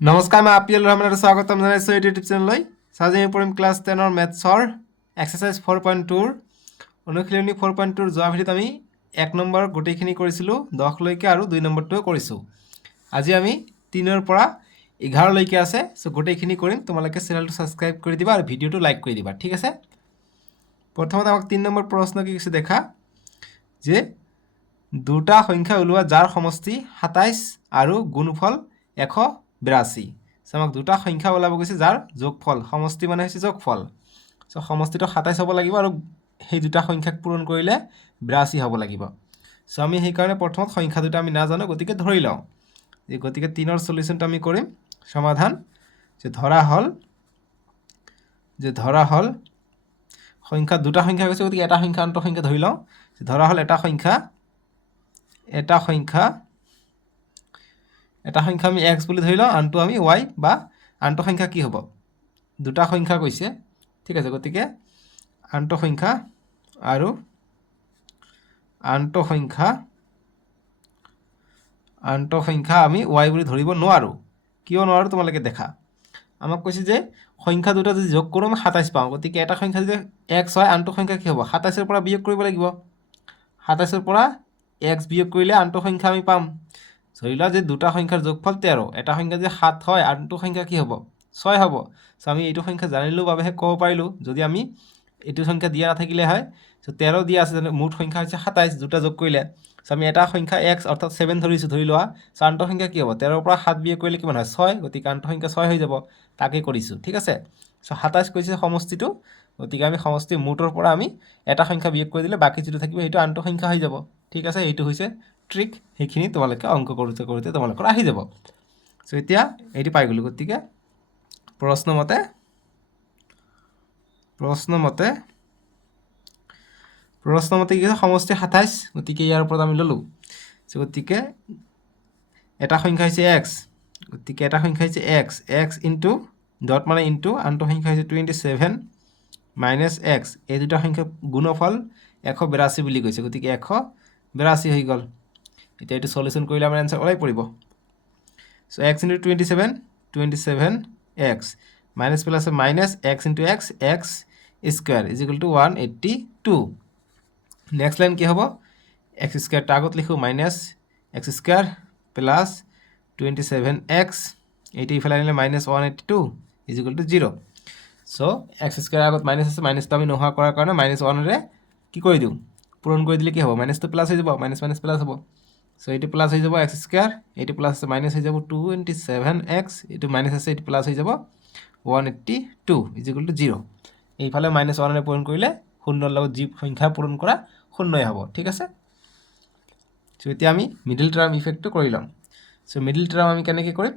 নমস্কাৰ, মই আপিল ৰহমানৰ স্বাগতম জনাইছোঁ এইটো ইউটিউব চেনেললৈ। আজি আমি পঢ়িম ক্লাছ 10ৰ মেথছৰ এক্সাৰচাইজ 4.2ৰ অনুশীলনী 4.2ৰ যোৱা ভিডিঅ'ত আমি 1 নম্বৰ গোটেইখিনি কৰিছিলোঁ 10লৈকে আৰু 2 নম্বৰটোও কৰিছোঁ। আজি আমি 3ৰ পৰা 11লৈকে আছে, চ' গোটেইখিনি কৰিম। তোমালোকে চেনেলটো ছাবস্ক্ৰাইব কৰি দিবা আৰু ভিডিঅ'টো লাইক কৰি দিবা, ঠিক আছে। প্ৰথমতে আমাক 3 নম্বৰ প্ৰশ্ন কি কৈছে দেখা, যে দুটা সংখ্যা ওলোৱা যাৰ সমষ্টি 27 আৰু গুণফল 182। আমাক দুটা সংখ্যা ওলাব গৈছে যাৰ যোগফল, সমষ্টি মানে হৈছে যোগফল। চ' সমষ্টিটো 27 হ'ব লাগিব আৰু সেই দুটা সংখ্যাক পূৰণ কৰিলে 82 হ'ব লাগিব। চ' আমি সেইকাৰণে প্ৰথমত সংখ্যা দুটা আমি নাজানো, গতিকে ধৰি লওঁ। গতিকে 3ৰ সলিউশ্যনটো আমি কৰিম সমাধান। যে ধৰা হল সংখ্যা দুটা সংখ্যা কৈছে, গতিকে এটা সংখ্যা আনটো সংখ্যা ধৰি লওঁ। ধৰা হল এটা সংখ্যা আমি x বুলি ধৰি লওঁ, আনটো আমি y, বা আনটো সংখ্যা কি হ'ব, দুটা সংখ্যা কৈছে, ঠিক আছে। গতিকে আনটো সংখ্যা আৰু আনটো সংখ্যা আমি y বুলি ধৰিব নোৱাৰোঁ। কিয় নোৱাৰোঁ তোমালোকে দেখা। আমাক কৈছে যে সংখ্যা দুটা যদি যোগ কৰোঁ আমি 27 পাওঁ। গতিকে এটা সংখ্যা যদি x হয়, আনটো সংখ্যা কি হ'ব, 27ৰ পৰা বিয়োগ কৰিব লাগিব। 27ৰ পৰা x বিয়োগ কৰিলে আনটো সংখ্যা আমি পাম। ধৰি লোৱা যে দুটা সংখ্যাৰ যোগফল 13, এটা সংখ্যা যদি 7 হয়, আনটো সংখ্যা কি হ'ব, 6 হ'ব। চ' আমি এইটো সংখ্যা জানিলোঁ বাবেহে ক'ব পাৰিলোঁ। যদি আমি এইটো সংখ্যা দিয়া নাথাকিলে হয়, চ' 13 দিয়া আছে, মুঠ সংখ্যা হৈছে 27, দুটা যোগ কৰিলে। চ' আমি এটা সংখ্যা x অৰ্থাৎ 7 ধৰিছোঁ, ধৰি লোৱা। চ' আনটো সংখ্যা কি হ'ব, 13ৰ পৰা 7 বিয়োগ কৰিলে কিমান হয়, 6। গতিকে আনটো সংখ্যা 6 হৈ যাব, তাকে কৰিছোঁ, ঠিক আছে। চ' 27 কৈছে সমষ্টিটো, গতিকে আমি সমষ্টি মুঠৰ পৰা আমি এটা সংখ্যা বিয়োগ কৰি দিলে বাকী যিটো থাকিব সেইটো আনটো সংখ্যা হৈ যাব, ঠিক আছে। এইটো হৈছে ট্ৰিক, সেইখিনি তোমালোকে অংক কৰোঁতে কৰোঁতে তোমালোকৰ আহি যাব। চ' এতিয়া এইটো পাই গ'লোঁ। গতিকে প্ৰশ্নমতে কি হৈছে, সমষ্টি 27, গতিকে ইয়াৰ ওপৰত আমি ল'লোঁ। চ' গতিকে এটা সংখ্যা হৈছে x, গতিকে এটা সংখ্যা হৈছে x ইনটু ডট মানে ইনটু আনটো সংখ্যা হৈছে 27 মাইনাছ x। এই দুটা সংখ্যা গুণফল 182 বুলি কৈছে, গতিকে 182 হৈ গ'ল। এতিয়া এইটো সলিউশ্যন কৰিলে আমাৰ এনচাৰ ওলাই পৰিব। চ' x into 27x minus plus minus x into x square is equal two 182। Next line কি হ'ব, x স্কুৱাৰটো আগত লিখোঁ, minus x square plus 27x, এইটো ইফালে আনিলে minus 182 is equal to 0। So' x square আগত মাইনাছ আছে, মাইনাছটো আমি নোহোৱা কৰাৰ কাৰণে -1ৰে কি কৰি দিওঁ, পূৰণ কৰি দিলে কি হ'ব, মাইনাছটো প্লাছ হৈ যাব, মাইনাছ মাইনাছ প্লাছ হ'ব। চ' এইটো প্লাছ হৈ যাব x স্কুৱাৰ, এইটো প্লাছ আছে মাইনাছ হৈ যাব 27x, এইটো মাইনাছ আছে এইটো প্লাছ হৈ যাব 182 ইজ ইকুৱেল টু 0। এইফালে -1ৰে পূৰণ কৰিলে শূন্যৰ লগত যি সংখ্যা পূৰণ কৰা শূন্যই হ'ব, ঠিক আছে। চ' এতিয়া আমি মিডিল টাৰ্ম ইফেক্টটো কৰি ল'ম। চ' মিডিল টাৰ্ম আমি কেনেকৈ কৰিম,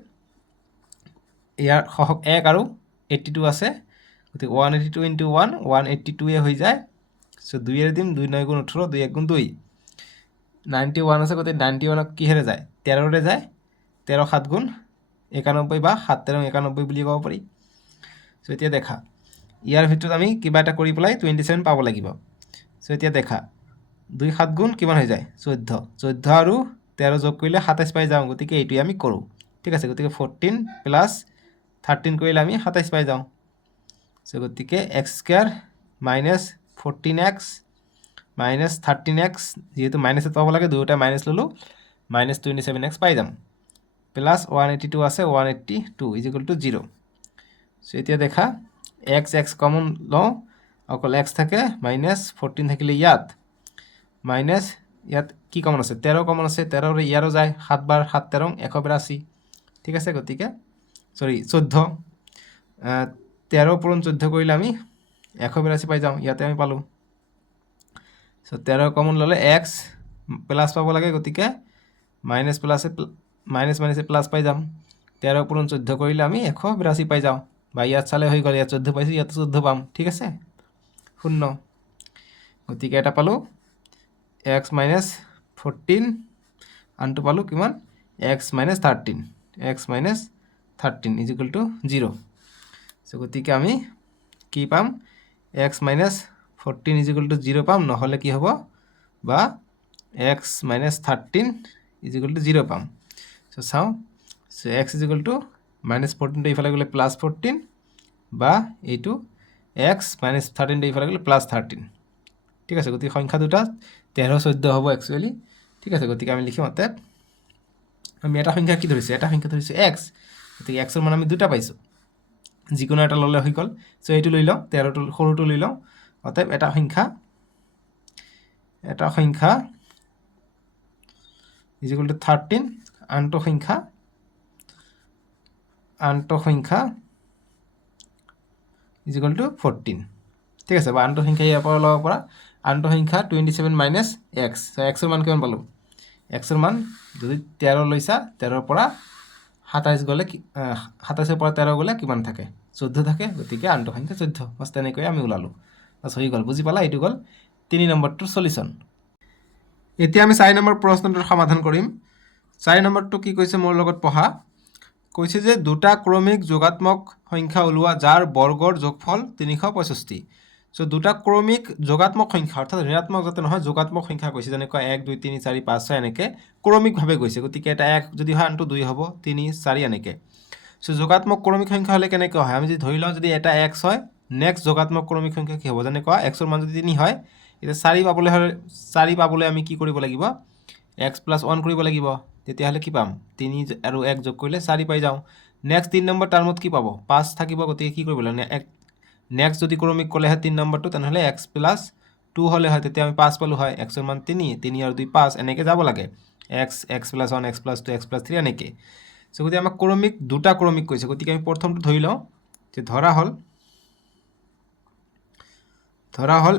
ইয়াৰ সহগ 1 আৰু 82 আছে, গতিকে 182 ইনটু 1 182 হৈ যায়। চ' 2ৰে দিম, 2 9 গুণ 18, 2 1 গুণ 2, 91 আছে, গতিকে 91ক কিহেৰে যায়, 13ৰে যায়। 13 7 গুণ 91 বা 7 13 91 বুলি ক'ব পাৰি। চ' এতিয়া দেখা, ইয়াৰ ভিতৰত আমি কিবা এটা কৰি পেলাই 27 পাব লাগিব। চ' এতিয়া দেখা 2 7 গুণ কিমান হৈ যায়, 14 আৰু 13 যোগ কৰিলে 27 পাই যাওঁ, গতিকে এইটোৱে আমি কৰোঁ, ঠিক আছে। গতিকে 14 প্লাছ 13 কৰিলে আমি 27 পাই যাওঁ। চ' গতিকে x square minus 14x minus 13x, যিহেতু মাইনাছত পাব লাগে দুয়োটা মাইনাছ ল'লোঁ, মাইনাছ 27x পাই যাম, প্লাছ 182 আছে 182 ইজ ইকুৱেল টু 0। চ' এতিয়া দেখা x কমন লওঁ, অকল x থাকে, মাইনাছ 14 থাকিলে ইয়াত, মাইনাছ ইয়াত কি কমন আছে, 13 কমন আছে, 13ৰে ইয়াৰো যায়, 7 বাৰ 7 13 182, ঠিক আছে। গতিকে 14 13 পূৰণ 14 কৰিলে আমি 182 পাই যাওঁ, ইয়াতে আমি পালোঁ। চ' 13 কমন ল'লে x প্লাছ পাব লাগে, গতিকে মাইনাছ প্লাছে মাইনাছ মাইনাছে প্লাছ পাই যাম। 13 পূৰণ 14 কৰিলে আমি 182 পাই যাওঁ, বা ইয়াত চালে হৈ গ'ল, ইয়াত 14 পাইছোঁ, ইয়াত 14 পাম, ঠিক আছে, 0। গতিকে এটা পালোঁ x মাইনাছ 14, আনটো পালোঁ কিমান, x minus 13 is equal to 0। চ' গতিকে আমি কি পাম, x minus 14 is equal to 0 পাম, নহ'লে কি হ'ব, বা x minus 13 is equal to 0 পাম। চ' চাওঁ, চ' x ইজ ইকুৱেল টু -14টো এইফালে গ'লে +14 বা এইটো x -13টো এইফালে গ'লে +13 ঠিক আছে গতিকে সংখ্যা দুটা 13 14 হ'ব একচুৱেলি ঠিক আছে গতিকে আমি লিখিম অতএব আমি এটা সংখ্যা কি ধৰিছোঁ এটা সংখ্যা ধৰিছোঁ x গতিকে x ৰ মান আমি দুটা পাইছোঁ যিকোনো এটা ল'লে হৈ গ'ল সো এইটো লৈ লওঁ 13টো সৰুটো লৈ লওঁ অতএব এটা সংখ্যা is equal to 13 আনটো সংখ্যা is equal to 14 ঠিক আছে বা আনটো সংখ্যা ইয়াৰ পৰা ল'ব পৰা আনটো সংখ্যা 27 মাইনাছ x x ৰ মান কিমান পালোঁ x ৰ মান যদি 13 লৈছা 13 পৰা 27 গ'লে 27 পৰা 13 গ'লে কিমান থাকে 14 থাকে গতিকে আনটো সংখ্যা 14 বাস তেনেকৈ আমি ওলালোঁ বাস হৈ গ'ল বুজি পালা এইটো গ'ল 3 নম্বৰটোৰ সলিউশন এতিয়া আমি 4 নম্বৰ প্ৰশ্নটোৰ সমাধান কৰিম 4 নম্বৰটো কি কৈছে মোৰ লগত পঢ়া কৈছে যে দুটা ক্ৰমিক যোগাত্মক সংখ্যা ওলোৱা যাৰ বৰ্গৰ যোগফল 365 সো দুটা ক্ৰমিক যোগাত্মক সংখ্যা অৰ্থাৎ ঋণাত্মক যাতে নহয় যোগাত্মক সংখ্যা কৈছে যেনেকৈ 1 2 3 4 5 6 এনেকৈ ক্ৰমিকভাৱে গৈছে গতিকে এটা 1 যদি হয় আনটো 2 হ'ব 3 4 এনেকৈ সো যোগাত্মক ক্ৰমিক সংখ্যা হ'লে কেনেকৈ হয় আমি যদি ধৰি লওঁ যদি এটা x হয় নেক্সট যোগাত্মক ক্ৰমিক সংখ্যা কি হ'ব যেনেকৈ x ৰ মান যদি 3 হয় এটা 4 পাবলৈ আমি কি কৰিব লাগিব x + 1 কৰিব লাগিব তেতিয়াহ'লে কি পাম 3 আৰু 1 যোগ কৰিলে 4 পাই যাওঁ নেক্সট 3 নম্বৰ টাৰ্মত কি পাব 5 থাকিব গতিকে কি কৰিব লাগিব নেক্সট যদি ক্ৰমিক ক'লেহে 3 নম্বৰটো তেনেহ'লে x + 2 হ'লে হয় তেতিয়া আমি 5 পালোঁ হয় x ৰ মান 3 আৰু 2 5 এনেকৈ যাব লাগে x + 1 x + 2 x + 3 এনেকৈ সো গতিকে আমাক ক্ৰমিক দুটা ক্ৰমিক কৈছে গতিকে আমি প্ৰথমটো ধৰি লওঁ যে ধৰা হ'ল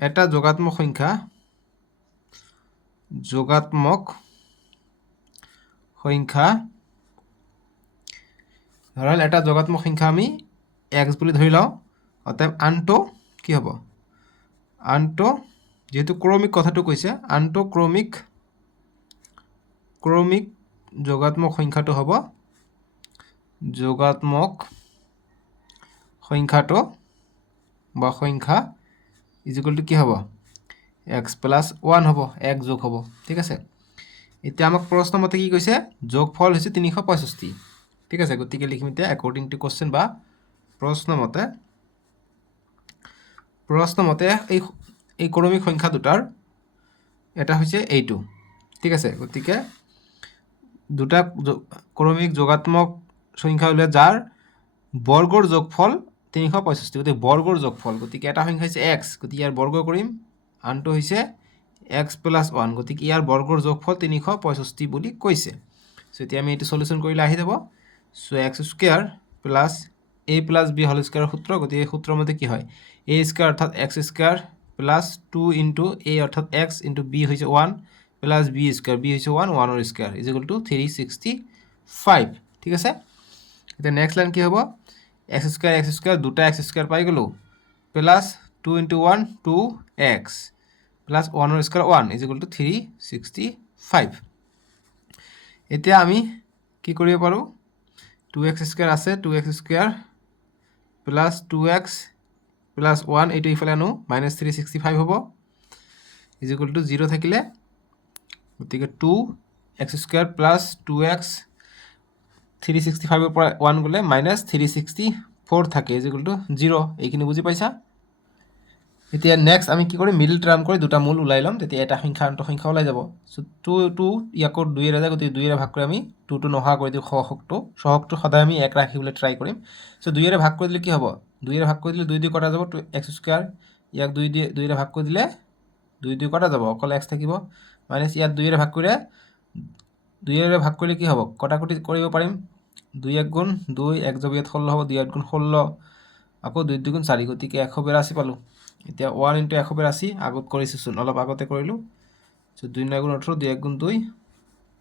এটা যোগাত্মক সংখ্যা আমি x বুলি ধৰি লওঁ অতএব আনটো কি হ'ব আনটো যেহেতু ক্ৰমিক কথাটো কৈছে আনটো ক্ৰমিক যোগাত্মক সংখ্যাটো হ'ব সংখ্যা is equal to কি হ'ব x + 1 হ'ব 1 যোগ হ'ব ঠিক আছে এতিয়া আমাক প্ৰশ্ন মতে কি কৈছে যোগফল হৈছে 365 ঠিক আছে গতিকে লিখিম এতিয়া according to question বা প্ৰশ্ন মতে এই ক্ৰমিক সংখ্যা দুটাৰ এটা হৈছে এইটো ঠিক আছে গতিকে দুটা ক্ৰমিক যোগাত্মক সংখ্যা হ'লে যাৰ বৰ্গৰ যোগফল 365 গতিকে বৰ্গৰ যোগফল গতিকে এটা সংখ্যা হৈছে x গতিকে ইয়াৰ বৰ্গ কৰিম আনটো হৈছে x + 1 গতিকে ইয়াৰ বৰ্গৰ যোগফল 365 বুলি কৈছে সো এতিয়া আমি এইটো সলিউশন কৰিলে আহি যাব so x² + a + b whole square সূত্ৰ গতিকে সূত্ৰৰ মতে কি হয় a² অৰ্থাৎ x² + 2 * a অৰ্থাৎ x * b হৈছে 1 + b² b হৈছে 1 1 ৰ স্কয়াৰ = 365 ঠিক আছে এতিয়া নেক্সট লাইন কি হ'ব x² দুটা x² পাই গ'লো প্লাস 2 * 1 2x প্লাস 1 ৰ স্কয়াৰ 1 = 365 এতিয়া আমি কি কৰিব পাৰো 2x² আছে 2x² প্লাস 2x প্লাস 1 এইটো ইফালে আনো -365 হ'ব = 0 থাকিলে গতিকে 2x² প্লাস 2x 365 ৰ পৰা 1 গ'লে -364 থাকে = 0 এইখিনি বুজি পাইছা এতিয়া নেক্সট আমি কি কৰিম মিডল টাৰ্ম কৰি দুটা মূল উলাই লম তেতিয়া এটা সংখ্যা আনটো সংখ্যা ওলাই যাব সো 2 ইয়াকো 2 এৰে যায় গতিকে 2 এৰে ভাগ কৰি আমি 2 টো নহা কৰি দিও সহগটো সদায় আমি এক ৰাখিবলৈ ট্ৰাই কৰিম সো 2 এৰে ভাগ কৰি দিলে কি হ'ব 2 এৰে ভাগ কৰি দিলে 2 2 কটা যাব x² ইয়াক 2 এৰে ভাগ কৰি দিলে 2 2 কটা যাব অকল x থাকিব মাইনাস ইয়াত 2 এৰে ভাগ কৰিলে 2 এৰে ভাগ কৰিলে কি হ'ব কটাকটি কৰিব পাৰিম 2 1 গুণ 2 1 যোগ 16 হ'ব 2 8 গুণ 16 আকৌ 2 2 গুণ 4 গতিকে 182 পালো এতিয়া 1 * 182 আগত কৰিছো শুন অলপ আগতে কৰিলো সো 2 9 গুণ 18 2 1 গুণ 2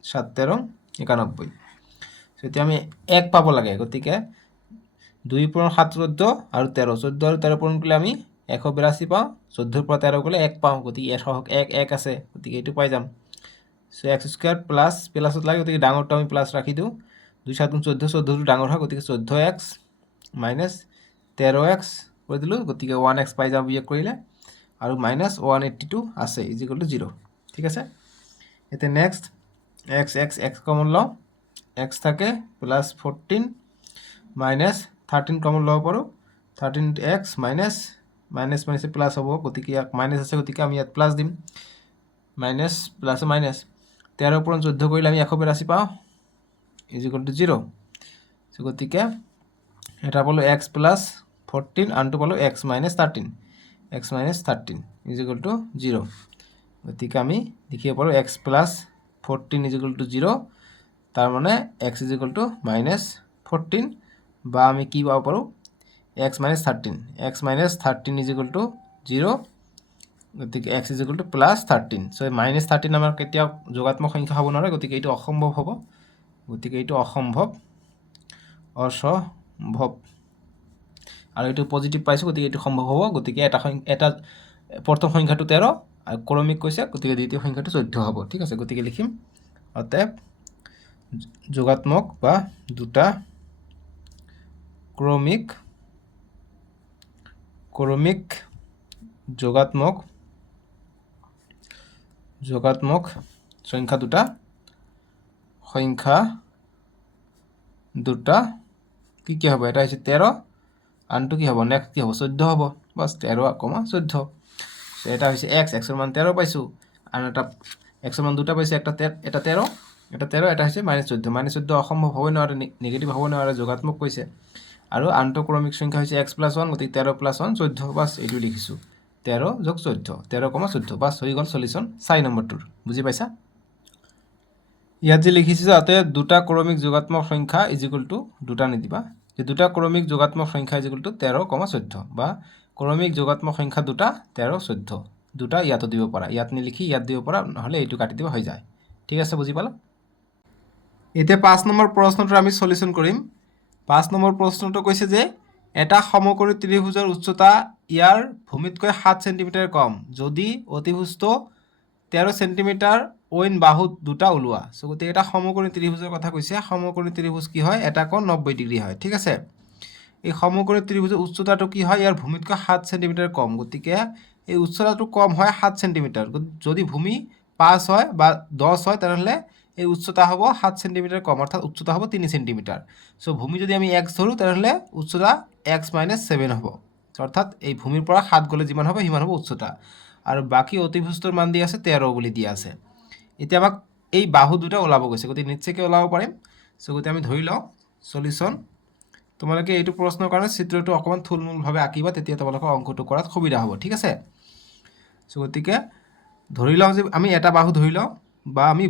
7 13 91 সো এতিয়া আমি 1 পাব লাগে গতিকে 2 পূৰণ 7 14 আৰু 13 14 আৰু 13 পূৰণ কৰিলে আমি 182 পাওঁ 14 ৰ পৰা 13 গ'লে 1 পাওঁ গতিকে 1 আছে গতিকে এইটো পাই যাম সো x² প্লাস প্লাসত লাগে গতিকে ডাঙৰটো আমি প্লাস ৰাখি দিও 2 7 14 14 টো ডাঙৰ হয় গতিকে 14x মাইনাস 13x কৰি দিলো গতিকে 1x পাই যাম বিয়োগ কৰিলে আৰু -182 আছে = 0 ঠিক আছে এতিয়া নেক্সট x কমন লও এক্স থাকে প্লাছ 14 মাইনাছ 13 কমন ল'ব পাৰোঁ 13x মাইনাছ মাইনাছে প্লাছ হ'ব গতিকে ইয়াত মাইনাছ আছে গতিকে আমি ইয়াত প্লাছ দিম মাইনাছ প্লাছে মাইনাছ 13 পৰা 14 কৰিলে আমি 182 পাওঁ ইজ ইকুৱেল টু 0 গতিকে এটা পালোঁ x প্লাছ 14 আনটো পালোঁ x minus 13 is equal to 0 গতিকে আমি লিখিব পাৰোঁ x plus 14 is equal to 0 তাৰ মানে x is equal two minus 14 বা আমি কি পাব পাৰোঁ x minus 13 is equal to 0 গতিকে x is equal two plus 13 so' minus 13 আমাৰ কেতিয়াও যোগাত্মক সংখ্যা হ'ব নোৱাৰে গতিকে এইটো অসম্ভৱ হ'ব অসম্ভৱ আৰু এইটো পজিটিভ পাইছোঁ গতিকে এইটো সম্ভৱ হ'ব গতিকে এটা প্ৰথম সংখ্যাটো 13 আৰু ক্ৰমিক কৈছে গতিকে দ্বিতীয় সংখ্যাটো 14 হ'ব ঠিক আছে গতিকে লিখিম অতএব যোগাত্মক বা দুটা ক্ৰমিক যোগাত্মক সংখ্যা দুটা কি হ'ব এটা হৈছে 13 আনটো কি হ'ব নেক্সট কি হ'ব 14 হ'ব বাস 13, 14 এটা হৈছে x এর মান 13 পাইছোঁ আৰু এটা x এৰ মান দুটা পাইছোঁ এটা 13 এটা হৈছে -14 অসম্ভৱ হ'ব নোৱাৰে নেগেটিভ হ'ব নোৱাৰে যোগাত্মক কৈছে আৰু আন্তঃক্ৰমিক সংখ্যা হৈছে x + 1 গতিকে 13 + 1 14 বাস এইটো লিখিছোঁ 13 + 14 13,14 বাস হৈ গ'ল সলিউশন 4 নম্বৰটোৰ বুজি পাইছা ইয়াত যে লিখিছোঁ যাতে দুটা ক্ৰমিক যোগাত্মক সংখ্যা ইজ ইকুৱেল টু দুটা নিদিবা যে দুটা ক্ৰমিক যোগাত্মক সংখ্যা ইজ ইকুৱেল টু 13,14 বা ক্ৰমিক যোগাত্মক সংখ্যা দুটা 13 14 দুটা ইয়াতো দিব পাৰা ইয়াত নিলিখি ইয়াত দিব পাৰা নহলে এইটো কাটি দিব হৈ যায় ঠিক আছে বুজি পালা এতিয়া 5 নম্বৰ প্ৰশ্নটো আমি সলিউশন কৰিম 5 নম্বৰ প্ৰশ্নটো কৈছে যে এটা সমকোণী ত্ৰিভুজৰ উচ্চতা ইয়াৰ ভূমিতকৈ 7 সেন্টিমিটাৰ কম যদি অতিভুজটো 13 সেন্টিমিটাৰ ওইন বাহু দুটা ওলোৱা সো গতি এটা সমকোণী ত্ৰিভুজৰ কথা কৈছে সমকোণী ত্ৰিভুজ কি হয় এটা কোণ 90 ডিগ্ৰী হয় ঠিক আছে এই সমকোণী ত্ৰিভুজৰ উচ্চতাটো কি হয় ইয়াৰ ভূমিতকৈ 7 সেন্টিমিটাৰ কম গতিকে এই উচ্চতাটো কম হয় 7 সেন্টিমিটাৰ যদি ভূমি 5 হয় বা 10 হয় তাহলে এই উচ্চতা হ'ব 7 সেন্টিমিটাৰ কম অৰ্থাৎ উচ্চতা হ'ব 3 সেন্টিমিটাৰ সো ভূমি যদি আমি x ধৰো তাহলে উচ্চতা x - 7 হ'ব অৰ্থাৎ এই ভূমিৰ পৰা 7 গলে যিমান হ'ব হিমান হ'ব উচ্চতা আৰু বাকি অতিভুজটোৰ মান দি আছে 13 বুলি দি আছে এতিয়া আমাক এই বাহু দুটা ওলাব গৈছে গতি নিশ্চয়কৈ ওলাব পাৰিম সো গতি আমি ধৰি লওঁ সলিউশন তোমালোকে এইটো প্ৰশ্নৰ কাৰণে চিত্ৰটো অকমান থুলমূলভাৱে আঁকিবা তেতিয়া তোমালোকৰ অংকটো কৰাত সুবিধা হ'ব ঠিক আছে সো গতিকে ধৰি লওঁ যে আমি এটা বাহু ধৰি লওঁ বা আমি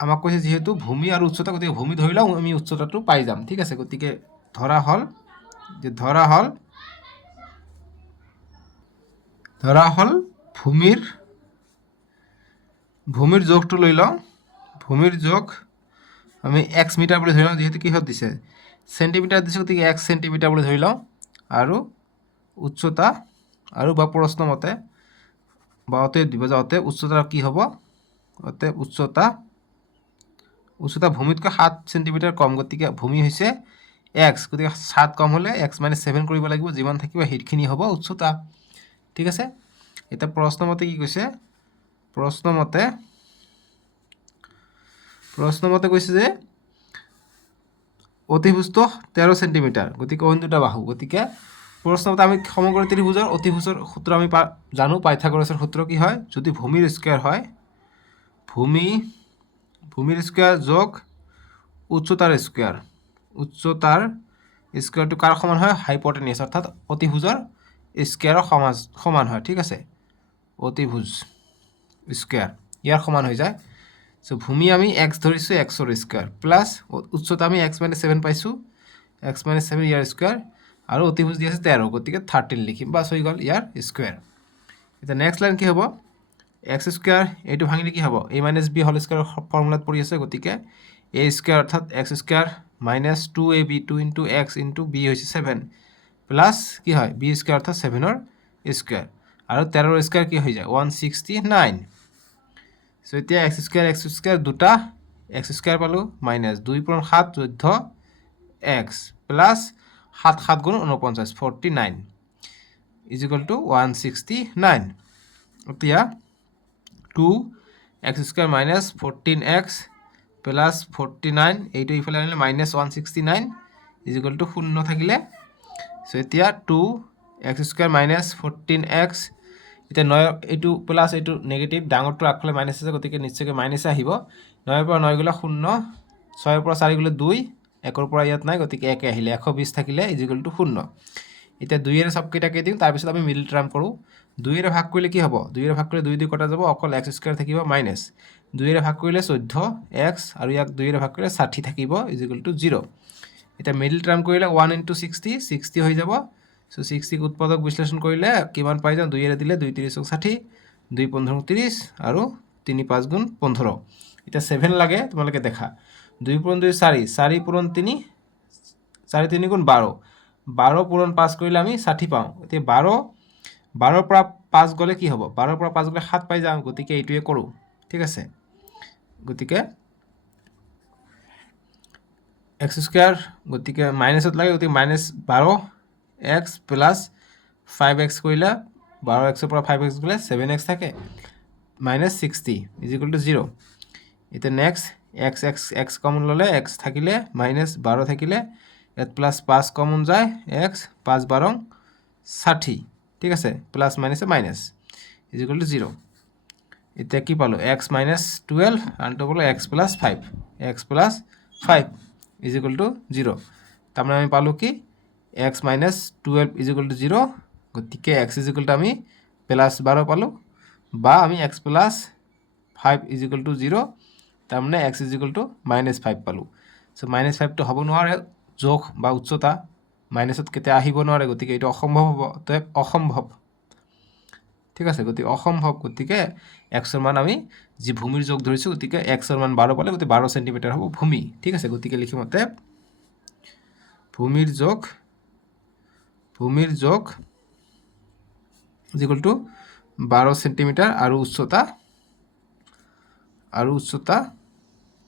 আমাক কৈছে যেহেতু ভূমি আৰু উচ্চতা গতিকে ভূমি ধৰি লওঁ আমি উচ্চতাটো পাই যাম ঠিক আছে গতিকে ধৰা হল ভূমিৰ যোগটো লৈ লওঁ ভূমিৰ যোগ আমি x মিটাৰ বুলি ধৰি লওঁ যেহেতু কিহত দিছে সেন্টিমিটাৰ দিছে গতিকে x সেন্টিমিটাৰ বুলি ধৰি লওঁ আৰু উচ্চতা আৰু বা প্ৰশ্ন মতে বা অতএব দিব যাওঁতে উচ্চতা কি হ'ব অতএব উচ্চতা ভূমিতকৈ 7 সেন্টিমিটাৰ কম গতিকে ভূমি হৈছে x গতিকে 7 কম হলে x - 7 কৰিব লাগিব যিমান থাকিব হেইখিনি হ'ব উচ্চতা ঠিক আছে এটা প্ৰশ্ন মতে কি কৈছে প্ৰশ্ন মতে কৈছে যে অতিভুজটো 13 সেন্টিমিটাৰ গতিকে অইন দুটা বাহু গতিকে প্ৰশ্নমতে আমি সমকোণী ত্ৰিভুজৰ অতিভুজৰ সূত্ৰ আমি জানো পাইথাগোৰাছৰ সূত্ৰ কি হয় যদি ভূমিৰ স্কয়াৰ হয় ভূমিৰ স্কয়াৰ যোগ উচ্চতাৰ স্কয়াৰটো কাৰ সমান হয় হাইপোটেনিয়াছ অৰ্থাৎ অতিভুজৰ স্কয়াৰৰ সমান হয় ঠিক আছে অতিভুজ স্কয়াৰ ইয়াৰ সমান হৈ যায় সো ভূমি আমি x ধৰিছো x ৰ স্কয়াৰ প্লাস উচ্চতা আমি x - 7 পাইছো x - 7 ইয়াৰ স্কয়াৰ আৰু অতিভুজ দি আছে 13 গতিকে 13 লিখিম বাস হৈ গ'ল ইয়াৰ স্কয়াৰ এটা নেক্সট লাইন কি হ'ব x স্কয়াৰ এইটো ভাঙিলে কি হ'ব a - b হোল স্কয়াৰ ফৰ্মুলাত পৰি আছে গতিকে a স্কয়াৰ অৰ্থাৎ x square - 2ab 2 * x * b হৈছে 7 প্লাস কি হয় b স্কয়াৰ অৰ্থাৎ 7 ৰ স্কয়াৰ আৰু 13 ৰ স্কয়াৰ কি হৈ যায় 169 সো এতিয়া x স্কয়াৰ দুটা x স্কয়াৰ পালো -2 * 7 14 x প্লাস 7 7 গুণ 49 49 = 169 এতিয়া 2x স্কয়াৰ - 14x প্লাছ 49 এইটো ইফালে আনিলে মাইনাছ 169 ইজ ইকুৱেল টু 0 থাকিলে চ' এতিয়া 2x² মাইনাছ 14x এতিয়া 9 এইটো প্লাছ এইটো নেগেটিভ ডাঙৰটো আগফালে মাইনাছ আছে গতিকে নিশ্চয়কৈ মাইনাছ আহিব 9ৰ পৰা 9 গ'লে 0 6ৰ পৰা 4 গ'লে 2 1ৰ পৰা ইয়াত নাই গতিকে 1 আহিলে 120 থাকিলে ইজ ইকুৱেল টু 0 এতিয়া 2ৰে সবকেইটাকে দিম তাৰপিছত আমি মিডল টাৰ্ম কৰোঁ 2ৰে ভাগ কৰিলে কি হ'ব 2ৰে ভাগ কৰিলে 2 2 কটা যাব অকল x² থাকিব মাইনাছ 2ৰে ভাগ কৰিলে 14x আৰু ইয়াক 2ৰে ভাগ কৰিলে 60 থাকিব ইজ ইকুৱেল টু 0 এতিয়া মিডল টাৰ্ম কৰিলে 1 * 60 60 হৈ যাব চ' 60 উৎপাদক বিশ্লেষণ কৰিলে কিমান পাই যাওঁ 2ৰে দিলে 2 3 60 2 15 30 আৰু 3 5 গুণ 15 এতিয়া 7 লাগে তোমালোকে দেখা 2 পূৰণ 2 4 4 পূৰণ 3 4 3 গুণ 12 12 পূৰণ 5 কৰিলে আমি 60 পাওঁ এতিয়া 12ৰ পৰা 5 গ'লে কি হ'ব 12ৰ পৰা 5 গ'লে 7 পাই যাওঁ গতিকে এইটোৱে কৰোঁ ঠিক আছে গতিকে x² গতিকে মাইনাছত লাগে গতিকে মাইনাছ 12x প্লাছ 5x কৰিলে 12xৰ পৰা 5x গ'লে 7x থাকে মাইনাছ 60 ইজ ইকুৱেল টু 0 এতিয়া নেক্সট x কমন ল'লে x থাকিলে মাইনাছ 12 থাকিলে ইয়াত প্লাছ 5 কমন যায় x 5 12 60 ঠিক আছে প্লাছ মাইনাছে মাইনাছ ইজ ইকুৱেল টু 0 এতিয়া কি পালোঁ x মাইনাছ 12 আনটো পালোঁ x plus 5 x plus 5 is equal to 0 তাৰমানে আমি পালোঁ কি x minus 12 is equal to 0 গতিকে x ইজ ইকুৱেল টু আমি প্লাছ 12 পালোঁ বা আমি x plus 5 is equal to 0 তাৰমানে x is equal two minus 5 পালোঁ চ' মাইনাছ 5টো হ'ব নোৱাৰে জোখ বা উচ্চতা মাইনাছত কেতিয়া আহিব নোৱাৰে গতিকে এইটো অসম্ভৱ হ'ব তো অসম্ভৱ ঠিক আছে গতিকে অসম্ভৱ গতিকে এক্সৰ মান আমি যি ভূমিৰ জোখ ধৰিছোঁ গতিকে এক্সৰ মান 12 পালে গতিকে 12 সেন্টিমিটাৰ হ'ব ভূমি ঠিক আছে গতিকে লিখিম মতে ভূমিৰ জোখ ইকুৱেল টু 12 সেন্টিমিটাৰ আৰু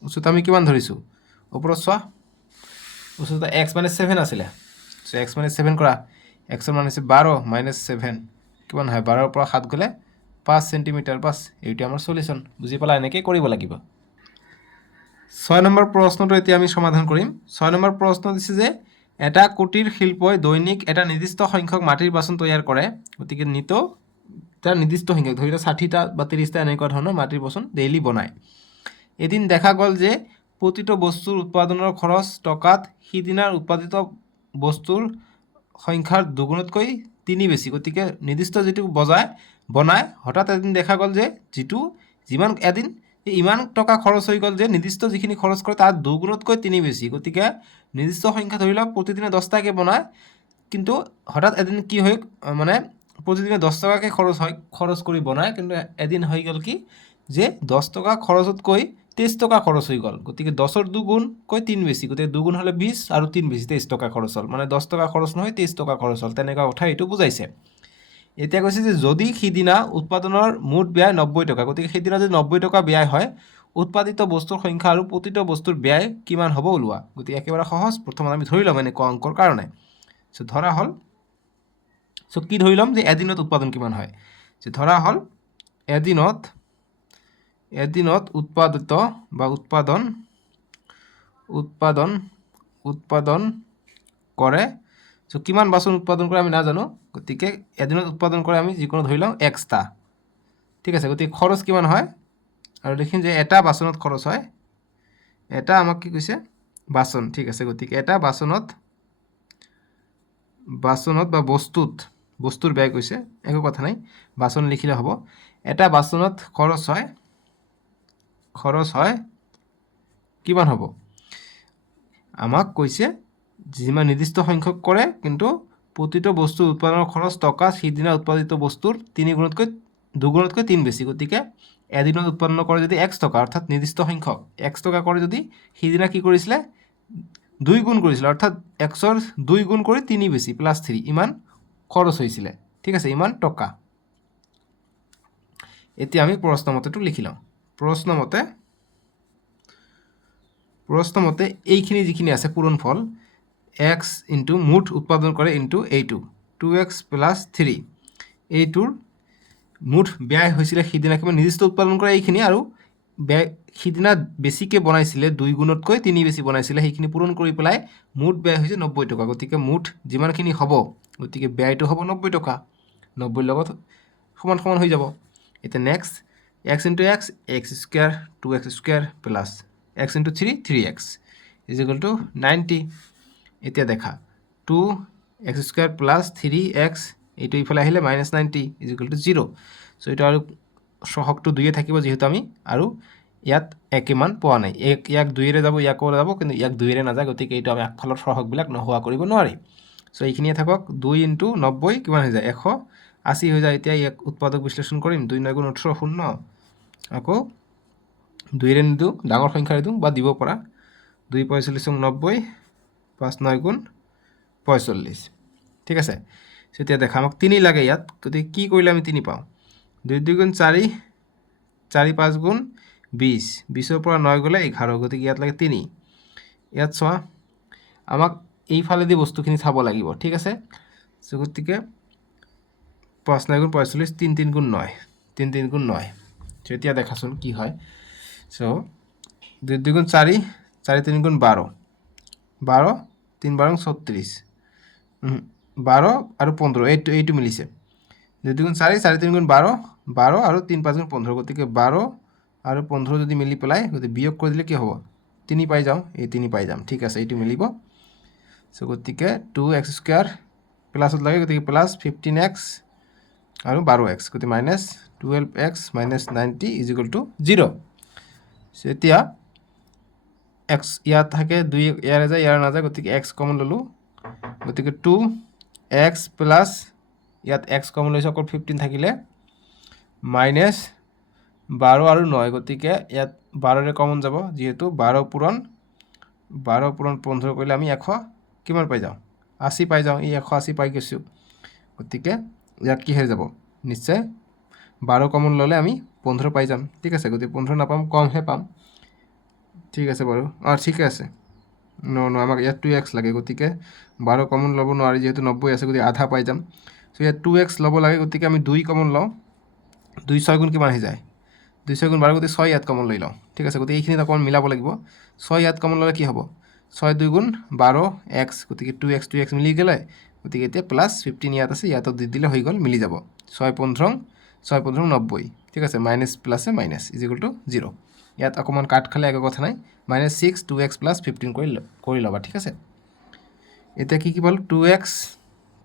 উচ্চতা আমি কিমান ধৰিছোঁ ওপৰত চোৱা উচ্চতা x মানে 7 আছিলে চ' x মানে 7 কৰা xৰ মান হৈছে 12 মাইনাছ 7 কিমান হয় 12ৰ পৰা 7 গ'লে 5 সেন্টিমিটাৰ বাছ এইটো আমাৰ সলিউশ্যন বুজি পালা এনেকৈ কৰিব লাগিব 6 নম্বৰ প্ৰশ্নটো এতিয়া আমি সমাধান কৰিম 6 নম্বৰ প্ৰশ্ন দিছে যে এটা কুটিৰ শিল্পই দৈনিক এটা নিৰ্দিষ্ট সংখ্যক মাটিৰ বাচন তৈয়াৰ কৰে গতিকে তাৰ নিৰ্দিষ্ট সংখ্যক ধৰি লওক 60টা বা 30টা এনেকুৱা ধৰণৰ মাটিৰ বাচন ডেইলি বনায় এদিন দেখা গ'ল যে প্ৰতিটো বস্তুৰ উৎপাদনৰ খৰচ টকাত সিদিনাৰ উৎপাদিত বস্তুৰ সংখ্যাৰ দুগুণতকৈ 3 বেছি গতিকে নিৰ্দিষ্ট যিটো বনায় হঠাৎ এদিন দেখা গ'ল যে ইমান টকা খৰচ হৈ গ'ল যে নিৰ্দিষ্ট যিখিনি খৰচ কৰে তাৰ দুগুণতকৈ 3 বেছি গতিকে নিৰ্দিষ্ট সংখ্যা ধৰি লওক প্ৰতিদিনে 10টাকৈ বনায় কিন্তু হঠাৎ এদিন কি হয় মানে প্ৰতিদিনে 10 টকাকৈ খৰচ কৰি বনায় কিন্তু এদিন হৈ গ'ল কি যে 10 টকা খৰচতকৈ 23 টকা খৰচ হৈ গ'ল গতিকে 10ৰ দুগুণকৈ 3 বেছি গতিকে দুগুণ হ'লে 20 আৰু 3 বেছি 23 টকা খৰচ হ'ল মানে 10 টকা খৰচ নহয় 23 টকা খৰচ হ'ল তেনেকুৱা কথা এইটো বুজাইছে এতিয়া কৈছে যে যদি সিদিনা উৎপাদনৰ মুঠ ব্যয় 90 টকা গতিকে সেইদিনা যদি 90 টকা ব্যয় হয় উৎপাদিত বস্তুৰ সংখ্যা আৰু প্ৰতিটো বস্তুৰ ব্যয় কিমান হ'ব ওলোৱা গতিকে একেবাৰে সহজ প্ৰথমে আমি ধৰি ল'ম এনেকুৱা অংকৰ কাৰণে চ' ধৰা হ'ল চ' কি ধৰি ল'ম যে এদিনত উৎপাদন কিমান হয় যে ধৰা হ'ল এদিনত উৎপাদিত বা উৎপাদন কৰে চ' কিমান বাচন উৎপাদন কৰে আমি নাজানো গতিকে এদিনত উৎপাদন কৰে আমি যিকোনো ধৰি লওঁ এক্সটা ঠিক আছে গতিকে খৰচ কিমান হয় আৰু দেখিম যে এটা বাচনত খৰচ হয় এটা আমাক কি কৈছে বাচন ঠিক আছে গতিকে এটা বাচনত বা বস্তুৰ ব্যয় কৈছে একো কথা নাই বাচন লিখিলে হ'ব এটা বাচনত খৰচ হয় কিমান হ'ব আমাক কৈছে যিমান নিৰ্দিষ্ট সংখ্যক কৰে কিন্তু প্ৰতিটো বস্তুৰ উৎপাদনৰ খৰচ টকা সিদিনা উৎপাদিত বস্তুৰ দুগুণতকৈ 3 বেছি গতিকে এদিনত উৎপন্ন কৰে যদি x টকা অৰ্থাৎ নিৰ্দিষ্ট সংখ্যক x টকা কৰে যদি সিদিনা কি কৰিছিলে 2 গুণ কৰিছিলে অৰ্থাৎ xৰ 2 গুণ কৰি 3 বেছি প্লাছ 3 ইমান খৰচ হৈছিলে ঠিক আছে ইমান টকা এতিয়া আমি প্ৰশ্নমতেটো লিখি লওঁ প্ৰশ্নমতে এইখিনি যিখিনি আছে পূৰণফল x ইনটু মুঠ উৎপাদন কৰে ইনটু এইটো 2x প্লাছ 3 এইটোৰ মুঠ ব্যয় হৈছিলে সিদিনা কিমান নিৰ্দিষ্ট উৎপাদন কৰে এইখিনি আৰু ব্যয় সিদিনা বেছিকৈ বনাইছিলে 2 গুণতকৈ 3 বেছি বনাইছিলে সেইখিনি পূৰণ কৰি পেলাই মুঠ ব্যয় হৈছে 90 টকা গতিকে মুঠ যিমানখিনি হ'ব গতিকে ব্যয়টো হ'ব 90 টকা 90 লগত সমান সমান হৈ যাব এতিয়া next x into x x square 2x square plus x into 3 3x is equal to 90 এতিয়া দেখা 2x square plus 3x এইটো ইফালে আহিলে -90 is equal to 0 সো এটা আৰু সহগটো 2 এ থাকিব যেহেতু আমি আৰু ইয়াত একে মান পোৱা নাই ইয়াক 2 এৰে যাব ইয়াকো যাব কিন্তু ইয়াক 2 এৰে নাযায় গতিকে এইটো আমি আগফালৰ সহগবিলাক নোহোৱা কৰিব নোৱাৰি সো এইখিনিয়ে থাকক 2 * 90 কিমান হৈ যায় 180 হৈ যায় এতিয়া ইয়াক উৎপাদক বিশ্লেষণ কৰিম 2 × 9 = 18 শূন্য আকৌ 2 এৰে নিদিওঁ ডাঙৰ সংখ্যা দিওঁ বা দিব পৰা 2 × 45 = 90 5 × 9 = 45 ঠিক আছে সো এতিয়া দেখা আমাক 3 লাগে ইয়াত গতিকে কি কৰিলে আমি 3 পাওঁ 2 × 2 = 4 4 × 5 = 20 20 পৰা 9 গ'লে 11 গতিকে ইয়াত লাগে 3 ইয়াত চোৱা আমাক এইফালেদি বস্তুখিনি চাব লাগিব ঠিক আছে সো গতিকে 5 × 9 = 45 3 × 3 = 9 3 × 3 = 9 সো এতিয়া দেখাচোন কি হয় সো 2 × 2 = 4 4 × 3 = 12 12 3 × 12 = 36 12 আৰু 15 এইটো মিলিছে 2 × 2 = 4 4 × 3 = 12 12 আৰু 3 × 5 = 15 গতিকে 12 আৰু 15 যদি মিলি পেলাই গতিকে বিয়োগ কৰি দিলে কি হ'ব 3 পাই যাওঁ এই 3 পাই যাম ঠিক আছে এইটো মিলিব সো গতিকে 2x স্কয়ার প্লাসত লাগে গতিকে প্লাস 15x আৰু 12x গতিকে -12x - 90 = 0 সো এতিয়া x ইয়াত থাকে 2 ইয়াৰে যায় ইয়াৰ নাযায় গতিকে x কমন ললো গতিকে 2x প্লাস ইয়াত x কমন লৈছো আকৌ 15 থাকিলে -12 আৰু 9 গতিকে ইয়াত 12 ৰে কমন যাব যেহেতু 12 পূৰণ 15 কৰিলে আমি 100 কিমান পাই যাওঁ 80 পাই যাওঁ এই 180 পাই গৈছো গতিকে ইয়াত কি হৈ যাব নিশ্চয় 12 কমন ললে আমি 15 পাই যাম ঠিক আছে গতিকে 15 নাপাম কমহে পাম ঠিক আছে বাৰু ঠিক আছে নো আমাক ইয়াত 2x লাগে গতিকে 12 কমন ল'ব নোৱাৰি যেহেতু 90 আছে গতিকে আধা পাই যাম সো ইয়াত 2x ল'ব লাগে গতিকে আমি 2 কমন লওঁ 2 6 গুণ কিমান হৈ যায় 2 6 গুণ 12 গতিকে 6 ইয়াত কমন লৈ লওঁ ঠিক আছে গতিকে এইখিনি অকমান মিলাব লাগিব 6 ইয়াত কমন ল'লে কি হ'ব 6 2 গুণ 12x গতিকে 2x মিলি গ'লে গতিকে এতিয়া প্লাস 15 ইয়াত আছে ইয়াত দি দিলে হৈ গ'ল মিলি যাব 6 15 90 ঠিক আছে মাইনাস প্লাসে মাইনাস = 0 ইয়াত অকমান কাট খালে একো কথা নাই -6 2x + 15 কৰি লবা ঠিক আছে এতিয়া কি পালো 2x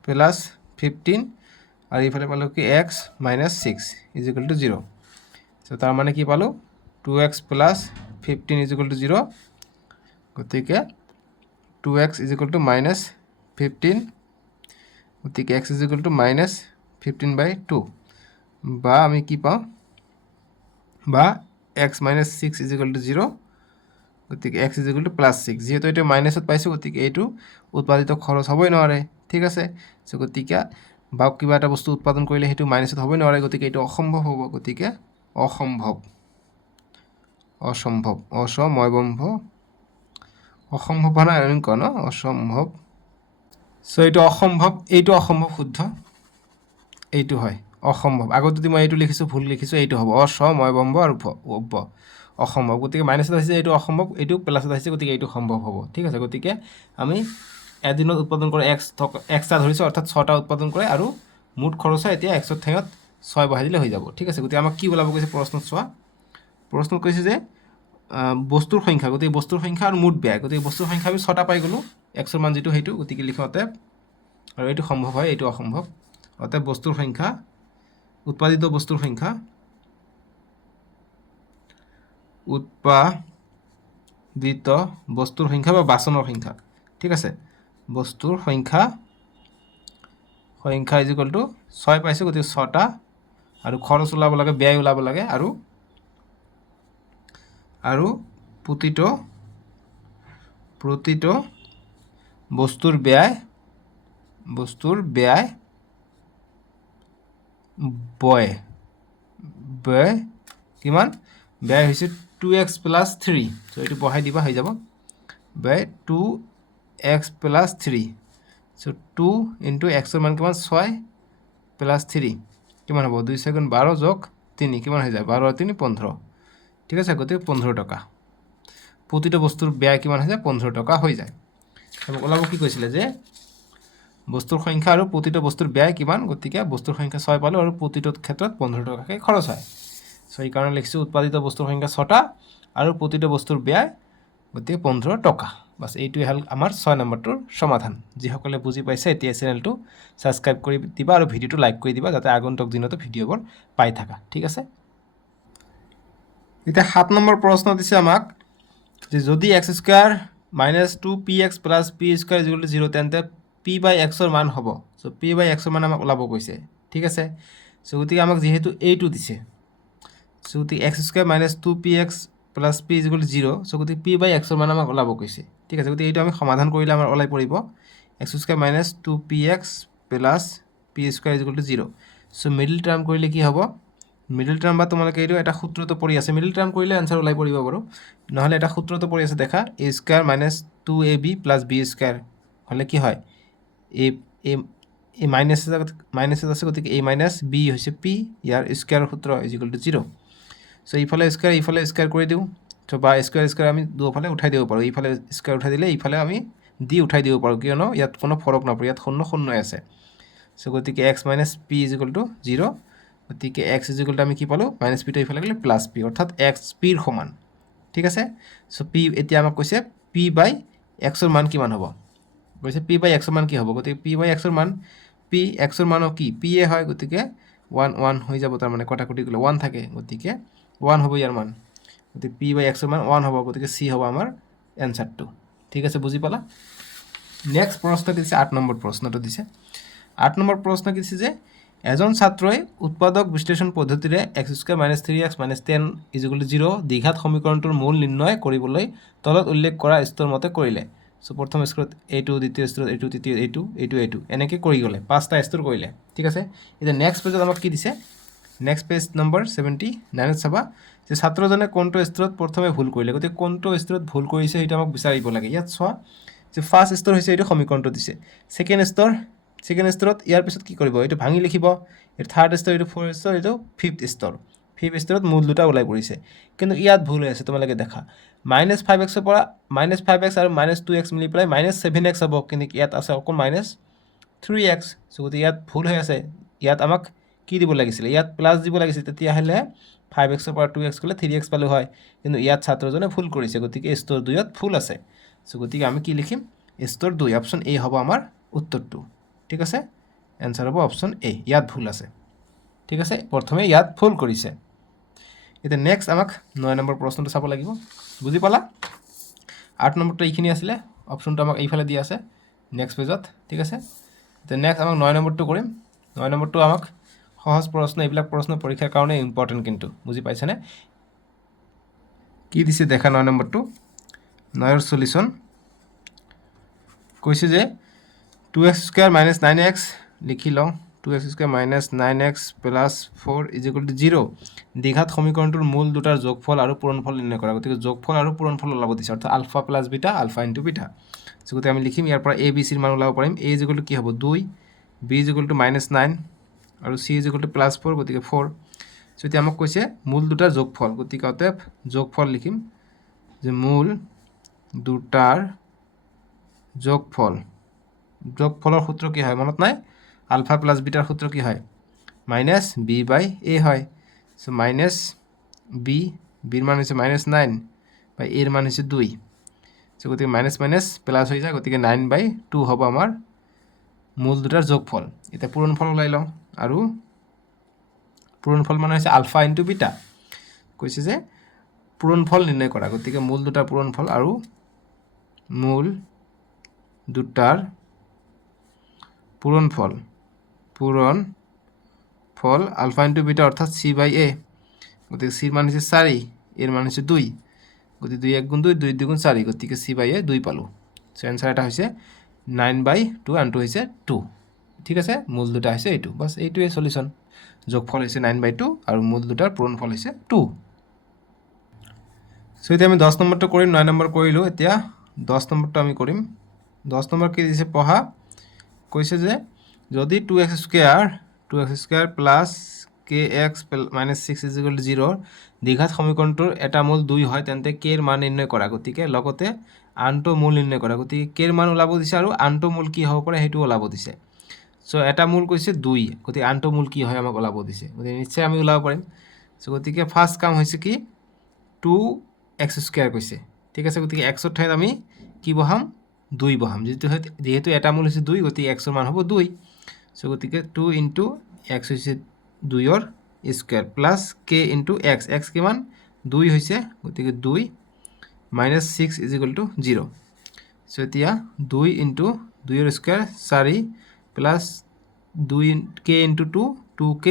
+ 15 আৰু ইফালে পালো কি x - 6 = 0 সো তাৰ মানে কি পালো 2x + 15 = 0 গতিকে 2x = -15 গতিকে x = -15/2 বা আমি কি পাওঁ বা x - 6 = 0 গতিকে x = +6 যেহেতু এটা মাইনাসত পাইছো গতিকে এইটো উৎপাদিত খৰচ হ'বই নোৱাৰে ঠিক আছে সো গতিকে বা কিবা এটা বস্তু উৎপাদন কৰিলে হেতু মাইনাসত হ'বই নোৱাৰে গতিকে এইটো অসম্ভৱ হ'ব গতিকে অসম্ভৱ না এনেকুৱা ন অসম্ভৱ সো এইটো অসম্ভৱ এইটো অসম্ভৱ শুদ্ধ এইটো হয় অসম্ভৱ আগত যদি মই এইটো লিখিছো ভুল লিখিছো এইটো হ'ব অসময়বম্ব আৰু অসম্ভৱ গতিকে মাইনাসত আছে এইটো অসম্ভৱ এইটো প্লাসত আছে গতিকে এইটো সম্ভৱ হ'ব ঠিক আছে গতিকে আমি এদিনত উৎপাদন কৰে x টা ধৰিছো অৰ্থাৎ 6টা উৎপাদন কৰে আৰু মুঠ খৰচ হয় এতিয়া x ৰ ঠাইত 6 বহাই দিলে হৈ যাব ঠিক আছে গতিকে আমাক কি ওলাব কৈছে প্ৰশ্নত চোৱা প্ৰশ্নত কৈছে যে বস্তুৰ সংখ্যা গতিকে বস্তুৰ সংখ্যা আৰু মুঠ ব্যয় গতিকে বস্তুৰ সংখ্যা আমি 6টা পাই গলো x ৰ মান যেটো হেতু গতিকে লিখোতে আৰু এইটো সম্ভৱ হয় এইটো অসম্ভৱ অৰ্থাৎ বস্তুৰ সংখ্যা উৎপাদিত বস্তুৰ সংখ্যা উৎপাদিত বস্তুৰ সংখ্যা বা বাচনৰ সংখ্যা ঠিক আছে বস্তুৰ সংখ্যা = 6 পাইছো গতিকে 6টা আৰু খৰচ ওলাব লাগে ব্যয় ওলাব লাগে আৰু প্ৰতিটো বস্তুৰ ব্যয় কিমান ব্যয় হৈছে 2x + 3 সো এটো বহাই দিবা হৈ যাব ব্যয় 2x + 3 সো 2 * x ৰ মান কিমান 6 + 3 কিমান হ'ব 2 * 12 + 3 কিমান হৈ যায় 12 + 3 = 15 ঠিক আছে গতিকে 15 টকা প্ৰতিটো বস্তুৰ ব্যয় কিমান হৈছে 15 টকা হৈ যায় আমাক ওলাব কি কৈছিলে যে বস্তুৰ সংখ্যা আৰু প্ৰতিটো বস্তুৰ ব্যয় কিমান গতিকে বস্তুৰ সংখ্যা 6 পালো আৰু প্ৰতিটো ক্ষেত্ৰত 15 টকাকৈ খৰচ হয় সো এই কাৰণে লিখিছো উৎপাদিত বস্তুৰ সংখ্যা 6টা আৰু প্ৰতিটো বস্তুৰ ব্যয় গতিকে 15 টকা বাস এইটোৱে হল আমাৰ 6 নম্বৰটোৰ সমাধান যিসকলে বুজি পাইছে এতিয়া চেনেলটো সাবস্ক্ৰাইব কৰি দিবা আৰু ভিডিওটো লাইক কৰি দিবা যাতে আগন্তুক দিনতো ভিডিওবোৰ পাই থাকা ঠিক আছে এতিয়া 7 নম্বৰ প্ৰশ্ন দিছে আমাক যে যদি x square minus 2px plus p square 0 তেন্তে p বাই x এর মান হ'ব সো p বাই x এর মান আমাক ওলাব কৈছে ঠিক আছে সো গতিকে আমাক যেহেতু এইটো দিছে সো গতিকে x square minus 2px plus p 0 so গতিকে p বাই x এর মান আমাক ওলাব কৈছে ঠিক আছে গতিকে এইটো আমি সমাধান কৰিলে আমাৰ ওলাই পৰিব x square minus 2px plus p square 0 so middle term কৰিলে কি হ'ব মিডল টাৰ্ম বা তোমালোকে এইটো এটা সূত্ৰটো পৰি আছে মিডল টাৰ্ম কৰিলে आंसर ওলাই পৰিব বাৰু নহলে এটা সূত্ৰটো পৰি আছে দেখা a square minus 2ab plus b square হলে কি হয় a মাইনাস আছে গতিকে a মাইনাস b হৈছে p ইয়াৰ স্কয়াৰ সূত্ৰ = 0 সো ইফালে স্কয়াৰ কৰি দিও তো বা স্কয়াৰ আমি দুফালে উঠাই দিব পাৰো ইফালে স্কয়াৰ উঠাই দিলে ইফালে আমি d উঠাই দিব পাৰো কিয়নো ইয়াত কোনো ফৰক নপৰে ইয়াত শূন্য আছে সো গতিকে x - p = 0 গতিকে x = আমি কি পালো -p টো ইফালে গলে +p অৰ্থাৎ x p ৰ সমান ঠিক আছে সো p এতিয়া আমাক কৈছে p বাই x ৰ মান কিমান হ'ব কৈছে p বাই x ৰ মান কি হ'ব গতিকে p বাই x ৰ মান p x ৰ মান কি p এ হয় গতিকে 1 1 হৈ যাব তাৰ মানে কটাকটি গলে 1 থাকে গতিকে 1 হ'ব ইয়াৰ মান গতিকে p বাই x ৰ মান 1 হ'ব গতিকে c হ'ব আমাৰ এনসাৰটো ঠিক আছে বুজি পালা নেক্সট প্ৰশ্ন দিছে 8 নম্বৰ প্ৰশ্নটো দিছে 8 নম্বৰ প্ৰশ্ন কি দিছে যে এজন ছাত্ৰই উৎপাদক বিশ্লেষণ পদ্ধতিৰে x² - 3x - 10 = 0 দ্বিঘাত সমীকৰণটোৰ মূল নিৰ্ণয় কৰিবলৈ তলত উল্লেখ কৰা স্তৰ মতে কৰিলে সো প্ৰথম স্তৰত a2 দ্বিতীয় স্তৰত a2 তৃতীয় a2 এনেকৈ কৰি গলে পাঁচটা স্তৰ কৰিলে ঠিক আছে এতিয়া নেক্সট পেজত আমাক কি দিছে নেক্সট পেজ নম্বৰ 79 ত চাবা যে ছাত্ৰজনে কোনটো স্তৰত প্ৰথমে ভুল কৰিলে গতিকে কোনটো স্তৰত ভুল কৰিছে এটা আমাক বিচাৰিব লাগে ইয়াত চোৱা যে ফাৰ্স্ট স্তৰ হৈছে এইটো সমীকৰণটো দিছে সেকেন্ড স্তৰত ইয়াৰ পিছত কি কৰিব এইটো ভাঙি লিখিব এৰ থাৰ্ড স্তৰ এইটো ফোৰ্থ স্তৰ এইটো ফিফথ স্তৰত মূল দুটা ওলাই পৰিছে কিন্তু ইয়াত ভুল হৈ আছে তোমালোকে দেখা -5x ৰ পৰা -5x আৰু -2x মিলি পেলাই -7x হ'ব কিন্তু ইয়াত আছে অকল -3x সো গতিকে ইয়াত ভুল হৈ আছে ইয়াত আমাক কি দিব লাগিছিল ইয়াত প্লাস দিব লাগিছিল তেতিয়া হলে 5x ৰ পৰা 2x গলে 3x পালো হয় কিন্তু ইয়াত ছাত্ৰজনে ভুল কৰিছে গতিকে স্তৰ 2 ত ভুল আছে সো গতিকে আমি কি লিখিম স্তৰ 2 অপচন এ হ'ব আমাৰ উত্তৰটো ঠিক আছে आंसर হ'ব অপচন এ ইয়াত ভুল আছে ঠিক আছে প্ৰথমে ইয়াত ভুল কৰিছে এতিয়া নেক্সট আমাক 9 নম্বৰ প্ৰশ্নটো চাব লাগিব বুজি পালা 8 নম্বৰটো এইখিনি আছিল অপচনটো আমাক এইফালে দিয়া আছে নেক্সট পেজত ঠিক আছে তে নেক্সট আমাক 9 নম্বৰটো কৰিম 9 নম্বৰটো আমাক সহজ প্ৰশ্ন এইবিলাক প্ৰশ্ন পৰীক্ষাৰ কাৰণে ইম্পৰ্টেন্ট কিন্তু বুজি পাইছানে কি দিছে দেখা 9 নম্বৰটো 9 ৰ সলিউশন কৈছে যে 2x² - 9x লিখি লওঁ 2x² - 9x + 4 = 0 দ্বিঘাত সমীকৰণটোৰ মূল দুটাৰ যোগফল আৰু পূৰণফল নিৰ্ণয় কৰা গতিকে যোগফল আৰু পূৰণফল ওলাব দিছে অৰ্থাৎ alpha + beta alpha * beta so গতিকে আমি লিখিম ইয়াৰ পৰা a b c ৰ মান ওলাব পাৰিম a = কি হ'ব 2 b = -9 আৰু c = +4 গতিকে 4 সো এতিয়া আমাক কৈছে মূল দুটাৰ যোগফল গতিকে অতএব যোগফল লিখিম যে মূল দুটাৰ যোগফলৰ সূত্ৰ কি হয় মনত নাই আলফা + বিটাৰ সূত্ৰ কি হয় -b/a হয় সো -b ৰ মান হৈছে -9 বাই a ৰ মান হৈছে 2 সো গতিকে মাইনাস প্লাস হৈ যায় গতিকে 9/2 হ'ব আমাৰ মূল দুটাৰ যোগফল এটা পূৰণফল ওলাই লওঁ আৰু পূৰণফল মানে হৈছে আলফা * বিটা কৈছে যে পূৰণফল নিৰ্ণয় কৰা গতিকে মূল দুটাৰ পূৰণফল আৰু মূল দুটাৰ পূৰণফল আলফা * বিটা অৰ্থাৎ c/a গতিকে c ৰ মান হৈছে 4 a ৰ মান হৈছে 2 গতিকে 2 * 1 = 2 2 * 2 = 4 গতিকে c/a 2 পালো সো आंसर এটা হৈছে 9/2 আনটো হৈছে 2 ঠিক আছে মূল দুটা হৈছে এইটো বাস এইটোৱে সলিউশন যোগফল হৈছে 9/2 আৰু মূল দুটাৰ পূৰণফল হৈছে 2 সো এতিয়া আমি 10 নম্বৰটো কৰিম 9 নম্বৰ কৰিলো এতিয়া 10 নম্বৰটো আমি কৰিম 10 নম্বৰ কি দিছে পঢ়া কৈছে যে যদি 2x² + kx minus 6 is equal to 0 দ্বিঘাত সমীকৰণটোৰ এটা মূল 2 হয় তেন্তে k এৰ মান নিৰ্ণয় কৰা গতিকে লগতে আনটো মূল নিৰ্ণয় কৰা গতিকে k এৰ মান ওলাব দিছে আৰু আনটো মূল কি হ'ব পাৰে সেইটো ওলাব দিছে সো এটা মূল কৈছে 2 গতিকে আনটো মূল কি হয় আমাক ওলাব দিছে গতিকে নিশ্চয় আমি ওলাব পাৰিম সো গতিকে ফাৰ্স্ট কাম হৈছে কি 2x² কৈছে ঠিক আছে গতিকে x ৰ ঠাইত আমি কি বহাম 2 বহাম যেহেতু এটা মূল হৈছে 2 গতিকে x ৰ মান হ'ব 2 সো গতিকে 2 * x হৈছে 2 ৰ square plus k * x x কিমান 2 হৈছে গতিকে 2 minus 6 is equal to 0 so এতিয়া 2 * 2 ৰ square 4 plus 2k * 2 2k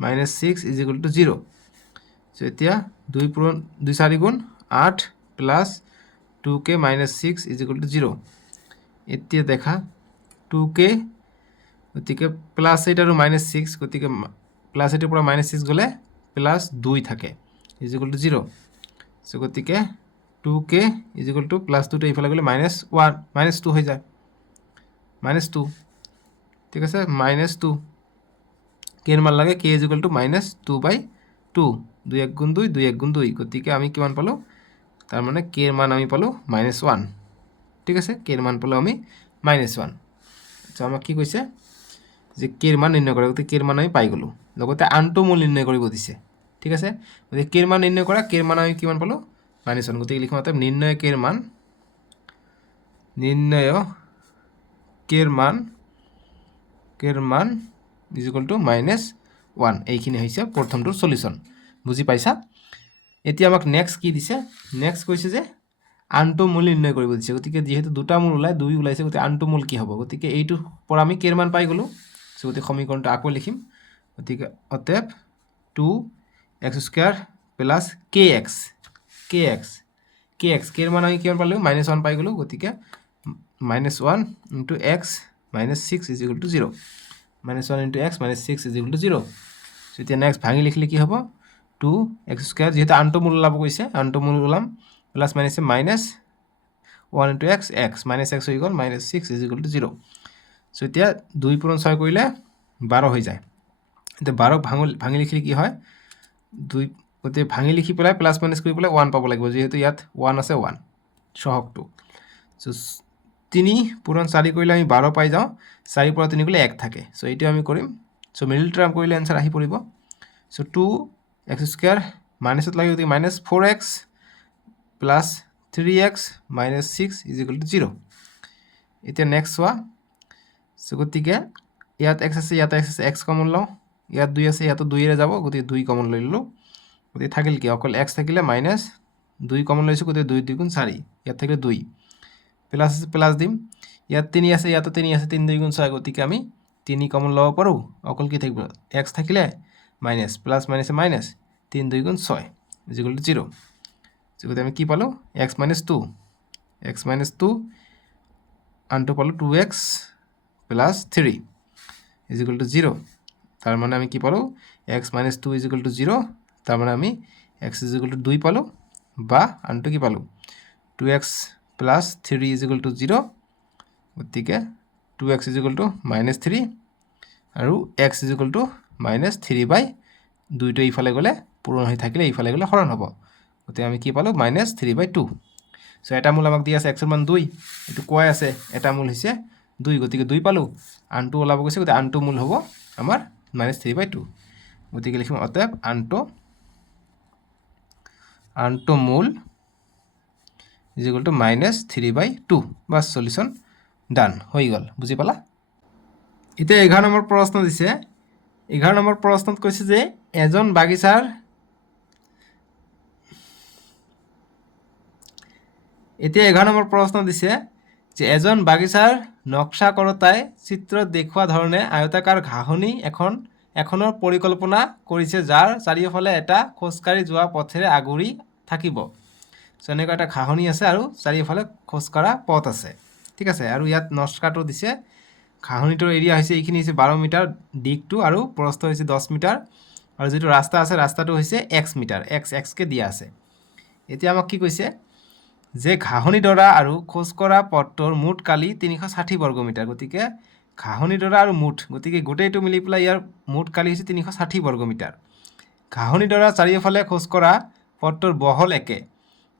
minus 6 is equal to 0 so এতিয়া 2 পূৰণ 2 4 গুণ 8 plus 2k minus 6 is equal to 0 এতিয়া দেখা 2k গতিকে প্লাস 8 আৰু minus 6 গতিকে প্লাস 8 ৰ পৰা minus 6 গলে প্লাস 2 থাকে is equal to 0 সো গতিকে 2k is equal to plus 2 টো ইফালে গলে minus 1 minus 2 হৈ যায় minus 2 ঠিক আছে minus 2 k এর মান লাগে k is equal to minus 2/2 2 1 গুণ 2 2 1 গুণ 2 গতিকে আমি কি মান পালো তার মানে k এর মান আমি পালো minus 1 ঠিক আছে k এর মান পালো আমি minus 1 আচ্ছা আমাক কি কৈছে যে k এর মান নির্ণয় কৰা গতিকে k এৰ মান আমি পাই গলো লগতে আনটো মূল নিৰ্ণয় কৰিব দিছে ঠিক আছে গতিকে k এৰ মান নিৰ্ণয় কৰা k এর মান আমি কি মান পালো -1 গতিকে লিখম অতএব নির্ণয় k এর মান is equal to -1 এইখিনি হৈছে প্ৰথমটোৰ সলিউশন বুজি পাইছা এতিয়া আমাক নেক্সট কি দিছে নেক্সট কৈছে যে আনটো মূল নিৰ্ণয় কৰিব দিছে গতিকে যেহেতু দুটা মূল ওলাই 2 ওলাইছে গতিকে আনটো মূল কি হ'ব গতিকে এইটো পৰা আমি k এৰ মান পাই গলো সো গতিকে সমীকৰণটো আকৌ লিখিম গতিকে অতএব 2x² প্লাস kx k এর মান আমি কি মান পালো -1 পাই গলো গতিকে -1 * x - 6 is equal to 0 -1 * x - 6 is equal to 0 so এতিয়া নেক্সট ভাঙি লিখলে কি হ'ব 2x² যেহেতু আনটো মূল ওলাব কৈছে আনটো মূল ওলাম প্লাস মাইনাসে -1 * x x - x হৈ গল -6 is equal to 0 সো এতিয়া 2 পূৰণ 6 কৰিলে 12 হৈ যায় এতিয়া 12 ভাঙি লিখলে কি হয় 2 গতে ভাঙি লিখি পেলাই প্লাস মাইনাস কৰি পেলাই 1 পাব লাগিব যেহেতু ইয়াত 1 আছে 1 সহগটো সো 3 পূৰণ 4 কৰিলে আমি 12 পাই যাও 4 পৰা 3 গলে 1 থাকে সো এইটো আমি কৰিম সো মিডল টাৰ্ম কৰিলে आंसर আহি পৰিব সো 2x² মাইনাসত লাগিব গতিকে -4x plus 3x minus 6 is equal to 0 এতিয়া নেক্সট হোৱা সো গতিকে ইয়াত x আছে ইয়াত x আছে x কমন লও ইয়াত 2 আছে ইয়াত 2 এৰে যাব গতিকে 2 কমন লৈ ললো গতিকে থাকিল কি অকল x থাকিলে -2 কমন লৈছো গতিকে 2 2 গুণ 4 ইয়াত থাকিলে 2 প্লাস প্লাস দিম ইয়াত 3 আছে ইয়াত 3 আছে 3 2 গুণ 6 গতিকে আমি 3 কমন লব পাৰো অকল কি থাকিব x থাকিলে মাইনাস প্লাস মাইনাসে মাইনাস 3 2 গুণ 6 is equal to 0 গতিকে আমি কি পালো x - 2 আনটো পালো 2x plus 3 is equal to 0 তার মানে আমি কি পালো x - 2 is equal to 0 তার মানে আমি x is equal to 2 পালো বা আনটো কি পালো 2x plus 3 is equal to 0 গতিকে 2x is equal to -3 আৰু x is equal to -3/2 টো ইফালে গলে পূৰণ হৈ থাকিলে ইফালে গলে হৰণ হ'ব গতিকে আমি কি পালো -3/2 সো এটা মূল আমাক দি আছে x এর মান 2 এটো কয় আছে এটা মূল হৈছে 2 গতিকে 2 পালো আনটো ওলাব গৈছে গতিকে আনটো মূল হ'ব আমাৰ -3/2 গতিকে লিখিম অতএব আনটো মূল is equal to -3/2 বাস সলিউশন ডান হৈ গল বুজি পালা এতিয়া 11 নম্বৰ প্ৰশ্ন দিছে 11 নম্বৰ প্ৰশ্নত কৈছে যে এজন বাগিচাৰ এতিয়া 11 নম্বৰ প্ৰশ্ন দিছে যে এজন বাগিচাৰ নকশা কৰতাই চিত্ৰত দেখুৱা ধৰণে আয়তাকাৰ ঘাহনি এখনৰ পৰিকল্পনা কৰিছে যাৰ চাৰিওফালে এটা খোজকাঢ়ি যোৱা পথেৰে আগুৰি থাকিব সো এনেকুৱা এটা ঘাহনি আছে আৰু চাৰিওফালে খোজকাঢ়া পথ আছে ঠিক আছে আৰু ইয়াত নকশাটো দিছে ঘাহনিটোৰ এৰিয়া হৈছে এইখিনি হৈছে 12 মিটাৰ দিকটো আৰু প্ৰস্থ হৈছে 10 মিটাৰ আৰু যেটো ৰাস্তা আছে ৰাস্তাটো হৈছে x মিটাৰ x কে দিয়া আছে এতিয়া আমাক কি কৈছে যে ঘাহনি ডৰা আৰু খোজকঢ়া পথটোৰ মুঠ কালি 360 বৰ্গ মিটাৰ গতিকে ঘাঁহনি ডৰা আৰু মুঠ, গতিকে গোটেইটো মিলি পেলাই ইয়াৰ মুঠ কালি হৈছে 360 বৰ্গমিটাৰ। ঘাঁহনি ডৰা চাৰিওফালে খোজকঢ়া পথটোৰ বহল একে।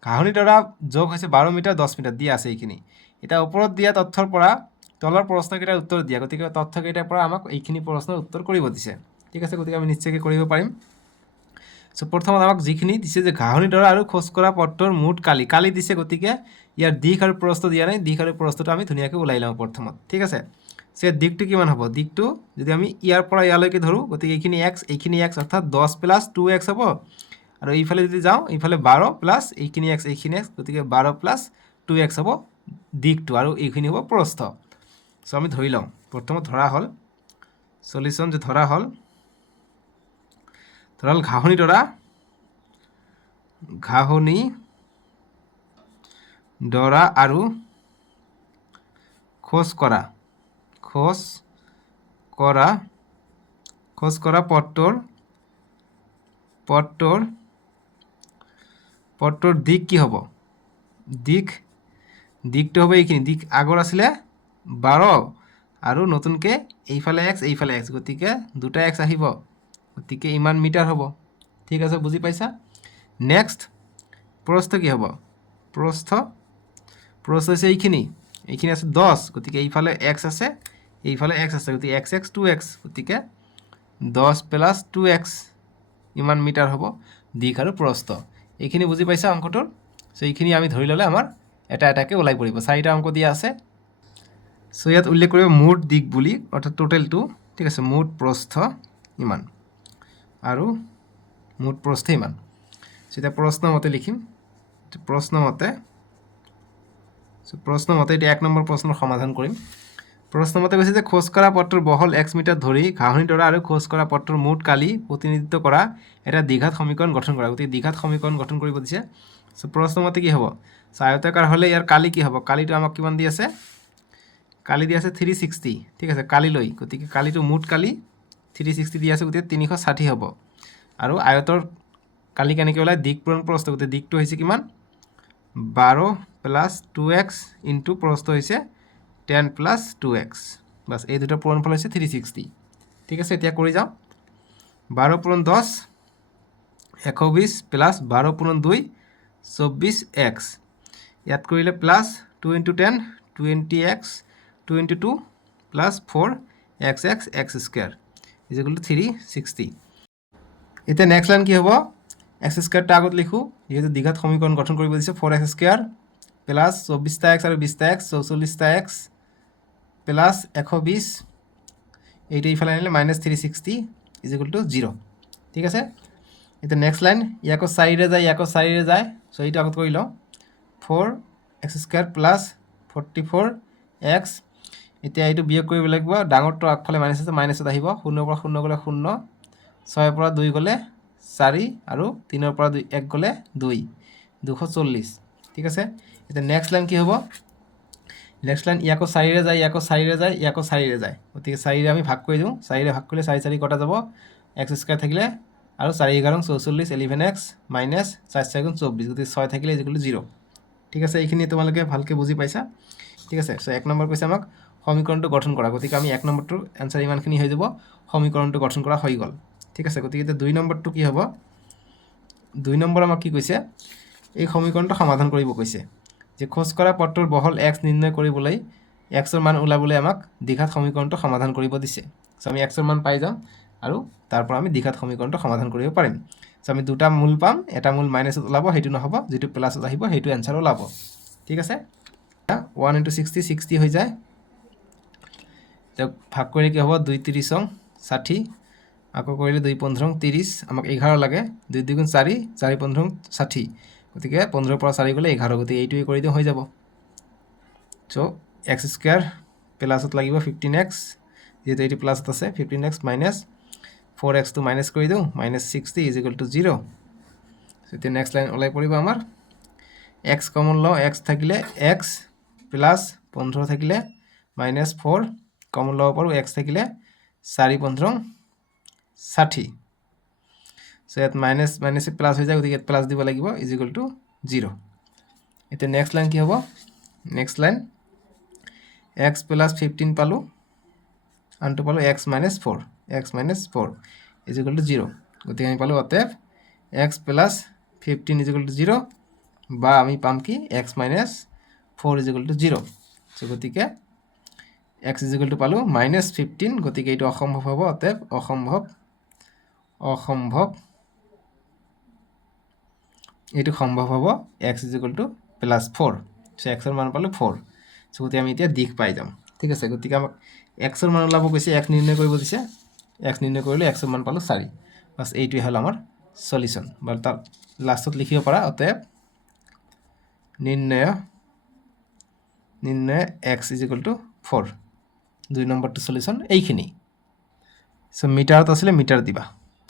ঘাঁহনি ডৰা যোগ হৈছে 12 মিটাৰ 10 মিটাৰ দিয়া আছে এইখিনি। এতিয়া ওপৰত দিয়া তথ্যৰ পৰা তলৰ প্ৰশ্নকেইটাৰ উত্তৰ দিয়া, গতিকে তথ্যকেইটাৰ পৰা আমাক এইখিনি প্ৰশ্নৰ উত্তৰ কৰিব দিছে। ঠিক আছে, গতিকে আমি নিশ্চয়কৈ কৰিব পাৰিম। চ' প্ৰথমত আমাক যিখিনি দিছে যে ঘাঁহনি ডৰা আৰু খোজকঢ়া পথটোৰ মুঠ কালি দিছে, গতিকে ইয়াৰ দিশ আৰু প্ৰস্থ দিয়া নাই, দিশ আৰু প্ৰস্থটো আমি ধুনীয়াকৈ ওলাই লওঁ প্ৰথমত। ঠিক আছে, সে দিকটো কিমান হ'ব? দিকটো যদি আমি ইয়াৰ পৰা ইয়ালৈকে ধৰোঁ, গতিকে এইখিনি এক্স অৰ্থাৎ 10 + 2x হ'ব। আৰু এইফালে যদি যাওঁ, এইফালে 12 প্লাছ এইখিনি এক্স, গতিকে 12 + 2x হ'ব দিকটো, আৰু এইখিনি হ'ব প্ৰস্থ। চ' আমি ধৰি লওঁ, প্ৰথমত ধৰা হ'ল সলিউশ্যন, যে ধৰা হ'ল ঘাঁহনি ডৰা আৰু খোজকঢ়া পথটোৰ দিক কি হ'ব? দিকটো হ'ব এইখিনি, দিক আগৰ আছিলে 12 আৰু নতুনকৈ এইফালে x, গতিকে দুটা x আহিব, গতিকে ইমান মিটাৰ হ'ব। ঠিক আছে, বুজি পাইছা? নেক্সট প্ৰস্থ কি হ'ব? প্ৰস্থ হৈছে এইখিনি আছে 10, গতিকে এইফালে x আছে, এইফালে x আছে, গতিকে x 2x, গতিকে 10 + 2x ইমান মিটাৰ হ'ব দিশ আৰু প্ৰস্থ। এইখিনি বুজি পাইছা অংকটোৰ? চ' এইখিনি আমি ধৰি ল'লে আমাৰ এটা এটাকৈ ওলাই পৰিব। 4টা অংক দিয়া আছে। চ' ইয়াত উল্লেখ কৰিব মুঠ দিক বুলি, অৰ্থাৎ টোটেলটো। ঠিক আছে, মুঠ প্ৰস্থ ইমান আৰু মুঠ প্ৰস্থ ইমান। চ' এতিয়া প্ৰশ্নমতে লিখিম, প্ৰশ্নমতে এতিয়া 1 নম্বৰ প্ৰশ্নৰ সমাধান কৰিম। প্ৰশ্নমতে কৈছে যে খোজকঢ়া পথটোৰ বহল x মিটাৰ ধৰি ঘাঁহনি ডৰা আৰু খোজকঢ়া পথটোৰ মুঠ কালি প্ৰতিনিধিত্ব কৰা এটা দ্বিঘাত সমীকৰণ গঠন কৰা। গতিকে দ্বিঘাত সমীকৰণ গঠন কৰিব দিছে। চ' প্ৰশ্নমতে কি হ'ব? আয়তাকাৰ হ'লে ইয়াৰ কালি কি হ'ব? কালিটো আমাক কিমান দি আছে? কালি দি আছে 360। ঠিক আছে, কালিলৈ, গতিকে কালিটো মুঠ কালি 360 দি আছে, গতিকে 360 হ'ব। আৰু আয়তৰ কালি কেনেকৈ ওলায়? দিক পূৰণ প্ৰস্থ, গতিকে দিকটো হৈছে কিমান? 12 + 2x ইনটু প্ৰস্থ হৈছে 10 + 2x, বাছ এই দুটা পূৰণফল হৈছে 360। ঠিক আছে, এতিয়া কৰি যাওঁ। 12 × 10 120 + 12 × 2 24x, ইয়াত কৰিলে প্লাছ 2 × 10 20x, 2 × 2 + 4x x² = 360। এতিয়া নেক্সট লাইন কি হ'ব? x² আগত লিখোঁ, যিহেতু দ্বিঘাত সমীকৰণ গঠন কৰিব দিছে। 4x² প্লাছ 24x আৰু 20x 44x প্লাছ 120, এইটো এইফালে আনিলে -360 = 0। ঠিক আছে, এতিয়া নেক্সট লাইন, ইয়াকো 4ৰে যায়, চ' এইটো আগত কৰি লওঁ। 4x² প্লাছ 44x, এতিয়া এইটো বিয়োগ কৰিব লাগিব। ডাঙৰটো আগফালে মাইনাছ আছে, মাইনাছত আহিব। 0ৰ পৰা 0 গ'লে 0, 6ৰ পৰা 2 গ'লে 4, আৰু 3ৰ পৰা 1 গ'লে 2, 240। ঠিক আছে, এতিয়া নেক্সট লাইন কি হ'ব? নেক্সট লাইন ইয়াকো 4ৰে যায়, ইয়াকো 4ৰে যায়, গতিকে 4ৰে আমি ভাগ কৰি দিওঁ। 4ৰে ভাগ কৰিলে 4 কটা যাব, x² থাকিলে, আৰু 4 × 11 44, 11x মাইনাছ 4 × 4 24, গতিকে 6 থাকিলে = 0। ঠিক আছে, এইখিনি তোমালোকে ভালকৈ বুজি পাইছা। ঠিক আছে, চ' 1 নম্বৰ কৈছে আমাক সমীকৰণটো গঠন কৰা, গতিকে আমি 1 নম্বৰটোৰ এনচাৰ ইমানখিনি হৈ যাব, সমীকৰণটো গঠন কৰা হৈ গ'ল। ঠিক আছে, গতিকে এতিয়া 2 নম্বৰটো কি হ'ব? 2 নম্বৰ আমাক কি কৈছে? এই সমীকৰণটো সমাধান কৰিব কৈছে, যে খোজকঢ়া পথটোৰ বহল x নিৰ্ণয় কৰিবলৈ x-ৰ মান ওলাবলৈ আমাক দ্বিঘাত সমীকৰণটো সমাধান কৰিব দিছে। চ' আমি x-ৰ মান পাই যাম, আৰু তাৰ পৰা আমি দ্বিঘাত সমীকৰণটো সমাধান কৰিব পাৰিম। চ' আমি দুটা মূল পাম, এটা মূল মাইনাছত ওলাব, সেইটো নহ'ব, যিটো প্লাছত আহিব সেইটো এনচাৰ ওলাব। ঠিক আছে, 1 × 60 60 হৈ যায়, ভাগ কৰিলে কি হ'ব? 2 × 30 = 60, আকৌ কৰিলে 2 × 15 = 30, আমাক 11 লাগে, 2 × 2 = 4, 4 × 15 = 60, গতিকে 15ৰ পৰা 4 গ'লে 11, গতিকে এইটোৱে কৰি দিওঁ, হৈ যাব। চ' x² প্লাছত লাগিব 15x, যিহেতু এইটো প্লাছত আছে, 15x মাইনাছ 4x টো মাইনাছ কৰি দিওঁ, -60 = 0। এতিয়া নেক্সট লাইন ওলাই পৰিব আমাৰ, x কমন লওঁ, x থাকিলে x প্লাছ 15 থাকিলে -4 কমন ল'ব পাৰোঁ, x থাকিলে 4 × 15 = 60। চ' ইয়াত মাইনাছ প্লাছ হৈ যায়, গতিকে ইয়াত প্লাছ দিব লাগিব, = 0। এতিয়া নেক্সট লাইন কি হ'ব? নেক্সট লাইন x প্লাছ 15 পালোঁ, আনটো পালোঁ x - 4 x - 4 ইজিকুৱেল টু 0 গতিকে আমি পালোঁ অতএৱ x প্লাছ 15 ইজিকুৱেল টু 0 বা আমি পাম কি x - 4 ইজিকুৱেল টু 0 চ' গতিকে x ইজিকুৱেল টু পালোঁ -15 গতিকে এইটো অসম্ভৱ হ'ব অতএৱ অসম্ভৱ এইটো সম্ভৱ হ'ব x ইজিকুৱেল টু +4 চ' xৰ মান পালোঁ 4 চ' গতিকে আমি এতিয়া দিশ পাই যাম ঠিক আছে গতিকে আমাক xৰ মান ওলাব কৈছে x নিৰ্ণয় কৰিব দিছে x নিৰ্ণয় কৰিলে xৰ মান পালোঁ 4 বাছ এইটোৱে হ'ল আমাৰ সলিউশ্যন বা তাৰ লাষ্টত লিখিব পাৰা অতএৱ নিৰ্ণয় x ইজিকুৱেল টু 4 2 নম্বৰটো সলিউশ্যন এইখিনি চ' মিটাৰত আছিলে মিটাৰ দিবা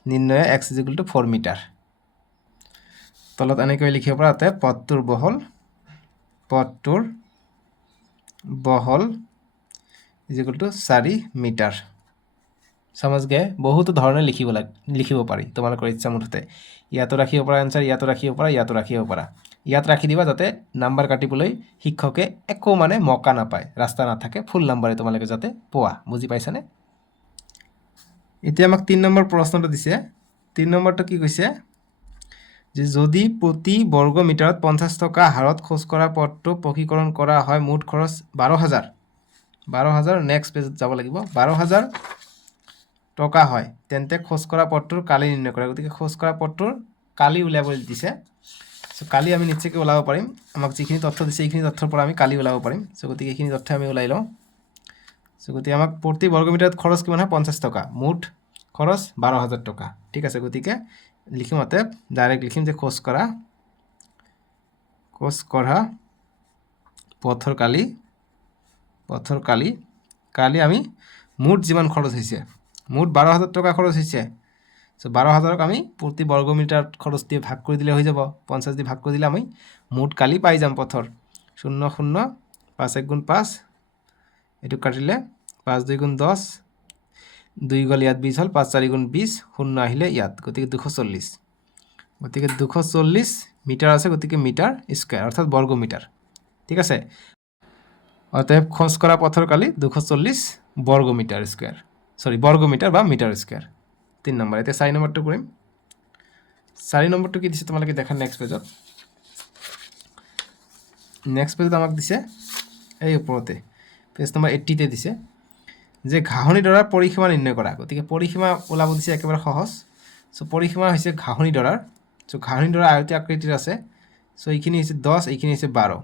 নিৰ্ণয় x ইজিকুৱেল টু 4 মিটাৰ তলত এনেকৈ লিখিব পাৰা অতএৱ পথটোৰ বহল ইজিকুৱেল টু 4 মিটাৰ समझ गए বহুতো ধৰণে লিখিব পাৰি তোমালোকৰ ইচ্ছা মুঠতে ইয়াতো ৰাখিব পাৰা আনসাৰ ইয়াতো ৰাখিব পাৰা ইয়াতো ৰাখিব পাৰা ইয়াত ৰাখি দিবা যাতে নাম্বাৰ কাটিবলৈ শিক্ষকে একো মানে মকা নাপায় ৰাস্তা নাথাকে ফুল নাম্বাৰে তোমালোকে যাতে পোৱা বুজি পাইছানে এতিয়া আমাক 3 নম্বৰ প্ৰশ্নটো দিছে 3 নম্বৰটো কি কৈছে যে যদি প্ৰতি বৰ্গ মিটাৰত 50 টকা হাৰত খৰচ কৰা পথটো পকীকৰণ কৰা হয় মুঠ খৰচ 12000 নেক্সট পেজত যাব লাগিব 12000 টকা হয় তেন্তে খৰচ কৰা পথটোৰ কালি নিৰ্ণয় কৰা গতিকে খৰচ কৰা পথটোৰ কালি উলিয়াবলৈ দিছে সো কালি আমি নিশ্চয়কৈ ওলাব পাৰিম আমাক যিখিনি তথ্য দিছে এইখিনি তথ্যৰ পৰা আমি কালি ওলাব পাৰিম সো গতিকে এইখিনি তথ্য আমি ওলাই লওঁ সো গতিকে আমাক প্ৰতি বৰ্গ মিটাৰত খৰচ কিমান হয় 50 টকা মুঠ খৰচ 12000 টকা ঠিক আছে গতিকে লিখিম অতএৱ ডাইৰেক্ট লিখিম যে খৰচ কৰা পথৰ কালি আমি মুঠ যিমান খৰচ হৈছে মুঠ 12000 টকা খৰচ হৈছে সো 12000ক আমি প্ৰতি বৰ্গ মিটাৰ খৰচ দিয়ে ভাগ কৰি দিলে হৈ যাব 50 দিয়ে ভাগ কৰি দিলে আমি মুঠ কালি পাই যাম পথৰ 0 0 5 1 গুণ 5 এটো কাটিলে 5 2 গুণ 10 2 গল ইয়াত 20 হল 5 4 গুণ 20 শূন্য আহিলে ইয়াত গতিকে 240 গতিকে 240 মিটাৰ আছে গতিকে মিটাৰ স্কয়াৰ অৰ্থাৎ বৰ্গ মিটাৰ ঠিক আছে অতএৱ খৰচ কৰা পথৰ কালি 240 বৰ্গ মিটাৰ স্কয়াৰ বৰ্গ মিটাৰ বা মিটাৰ স্কয়াৰ 3 নম্বৰ এতে 4 নম্বৰটো কৰিম 4 নম্বৰটো কি দিছে তোমালোকে দেখা নেক্সট পেজত আমাক দিছে এই ওপৰতে পেজ নম্বৰ 80 তে দিছে যে ঘাহনি ডৰাৰ পৰিসীমা নিৰ্ণয় কৰা গতিকে পৰিসীমা ওলাব দিছে একেবাৰে সহজ সো পৰিসীমা হৈছে ঘাহনি ডৰাৰ সো ঘাহনি ডৰা আয়তীয় আকৃতিৰ আছে সো এইখিনি হৈছে 10 এইখিনি হৈছে 12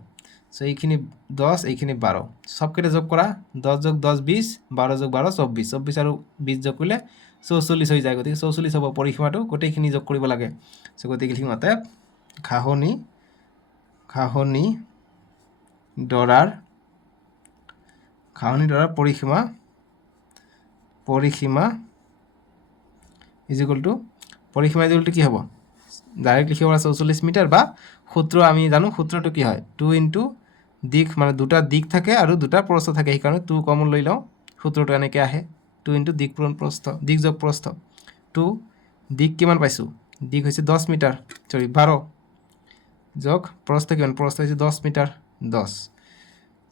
সো এইখিনি 10 এইখিনি 12 সবকেইটা যোগ কৰা 10 যোগ 10 20 12 যোগ 12 24 24 আৰু 20 যোগ কৰিলে 44 হৈ যায় গতিকে 44 হ'ব পৰিসীমাটো গোটেইখিনি যোগ কৰিব লাগে সো গতিকে লিখিম অতএৱ ঘাহনি ডৰাৰ পৰিসীমা ইজিকুৱেল টু কি হ'ব ডাইৰেক্ট লিখিব পাৰা 44 মিটাৰ বা সূত্ৰ আমি জানো সূত্ৰটো কি হয় 2 ইনটু দিক মানে দুটা দিক থাকে আৰু দুটা প্ৰস্থ থাকে এই কাৰণে 2 কমন লৈ লওঁ সূত্ৰটো এনেকৈ আহে 2 ইনটু দিক পূৰণ প্ৰস্থ দিক যোগ প্ৰস্থ 2 দিক কিমান পাইছো দিক হৈছে 10 মিটাৰ সৰি 12 যোগ প্ৰস্থ কিমান প্ৰস্থ হৈছে 10 মিটাৰ 10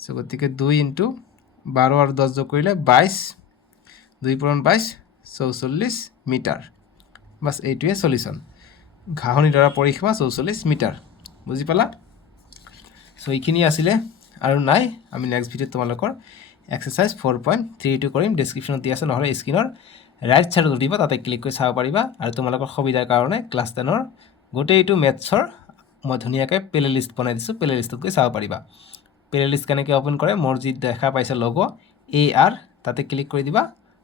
সো গতিকে 2 ইনটু 12 আৰু 10 যোগ কৰিলে 22 2 পূৰণ 22 44 মিটাৰ বাস এইটোৱে সলিউশন ঘাহনি ডৰা পৰিসীমা 44 মিটাৰ বুজি পালা সো এইখিনি আছিলে আৰু নাই আমি নেক্সট ভিডিওত তোমালোকৰ এক্সাৰসাইজ 4.32 কৰিম ডেসক্ৰিপশনত দিয়া আছে নহলে স্ক্ৰিনৰ ৰাইট সাইডত দিবা তাতে ক্লিক কৰি চাব পাৰিবা আৰু তোমালোকৰ সুবিধাৰ কাৰণে ক্লাছ 10ৰ গোটেইটো মেথছৰ মই ধুনিয়াকৈ প্লে লিষ্ট বনাই দিছো প্লে লিষ্টত গৈ চাব পাৰিবা প্লে লিষ্ট কেনেকৈ ওপেন কৰে মোৰ যি দেখা পাইছে লোগো AR তাতে ক্লিক কৰি দিবা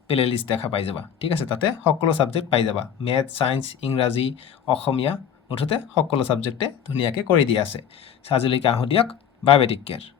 প্লে লিষ্ট দেখা পাই যাবা ঠিক আছে তাতে সকলো সাবজেক্ট পাই যাবা ম্যাথ সায়েন্স ইংৰাজী অসমীয়া মুঠতে সকলো সাবজেক্টে ধুনিয়াকৈ কৰি দিয়া আছে সাজুলিকে আহো দিয়ক বাই বাই টেক কেয়াৰ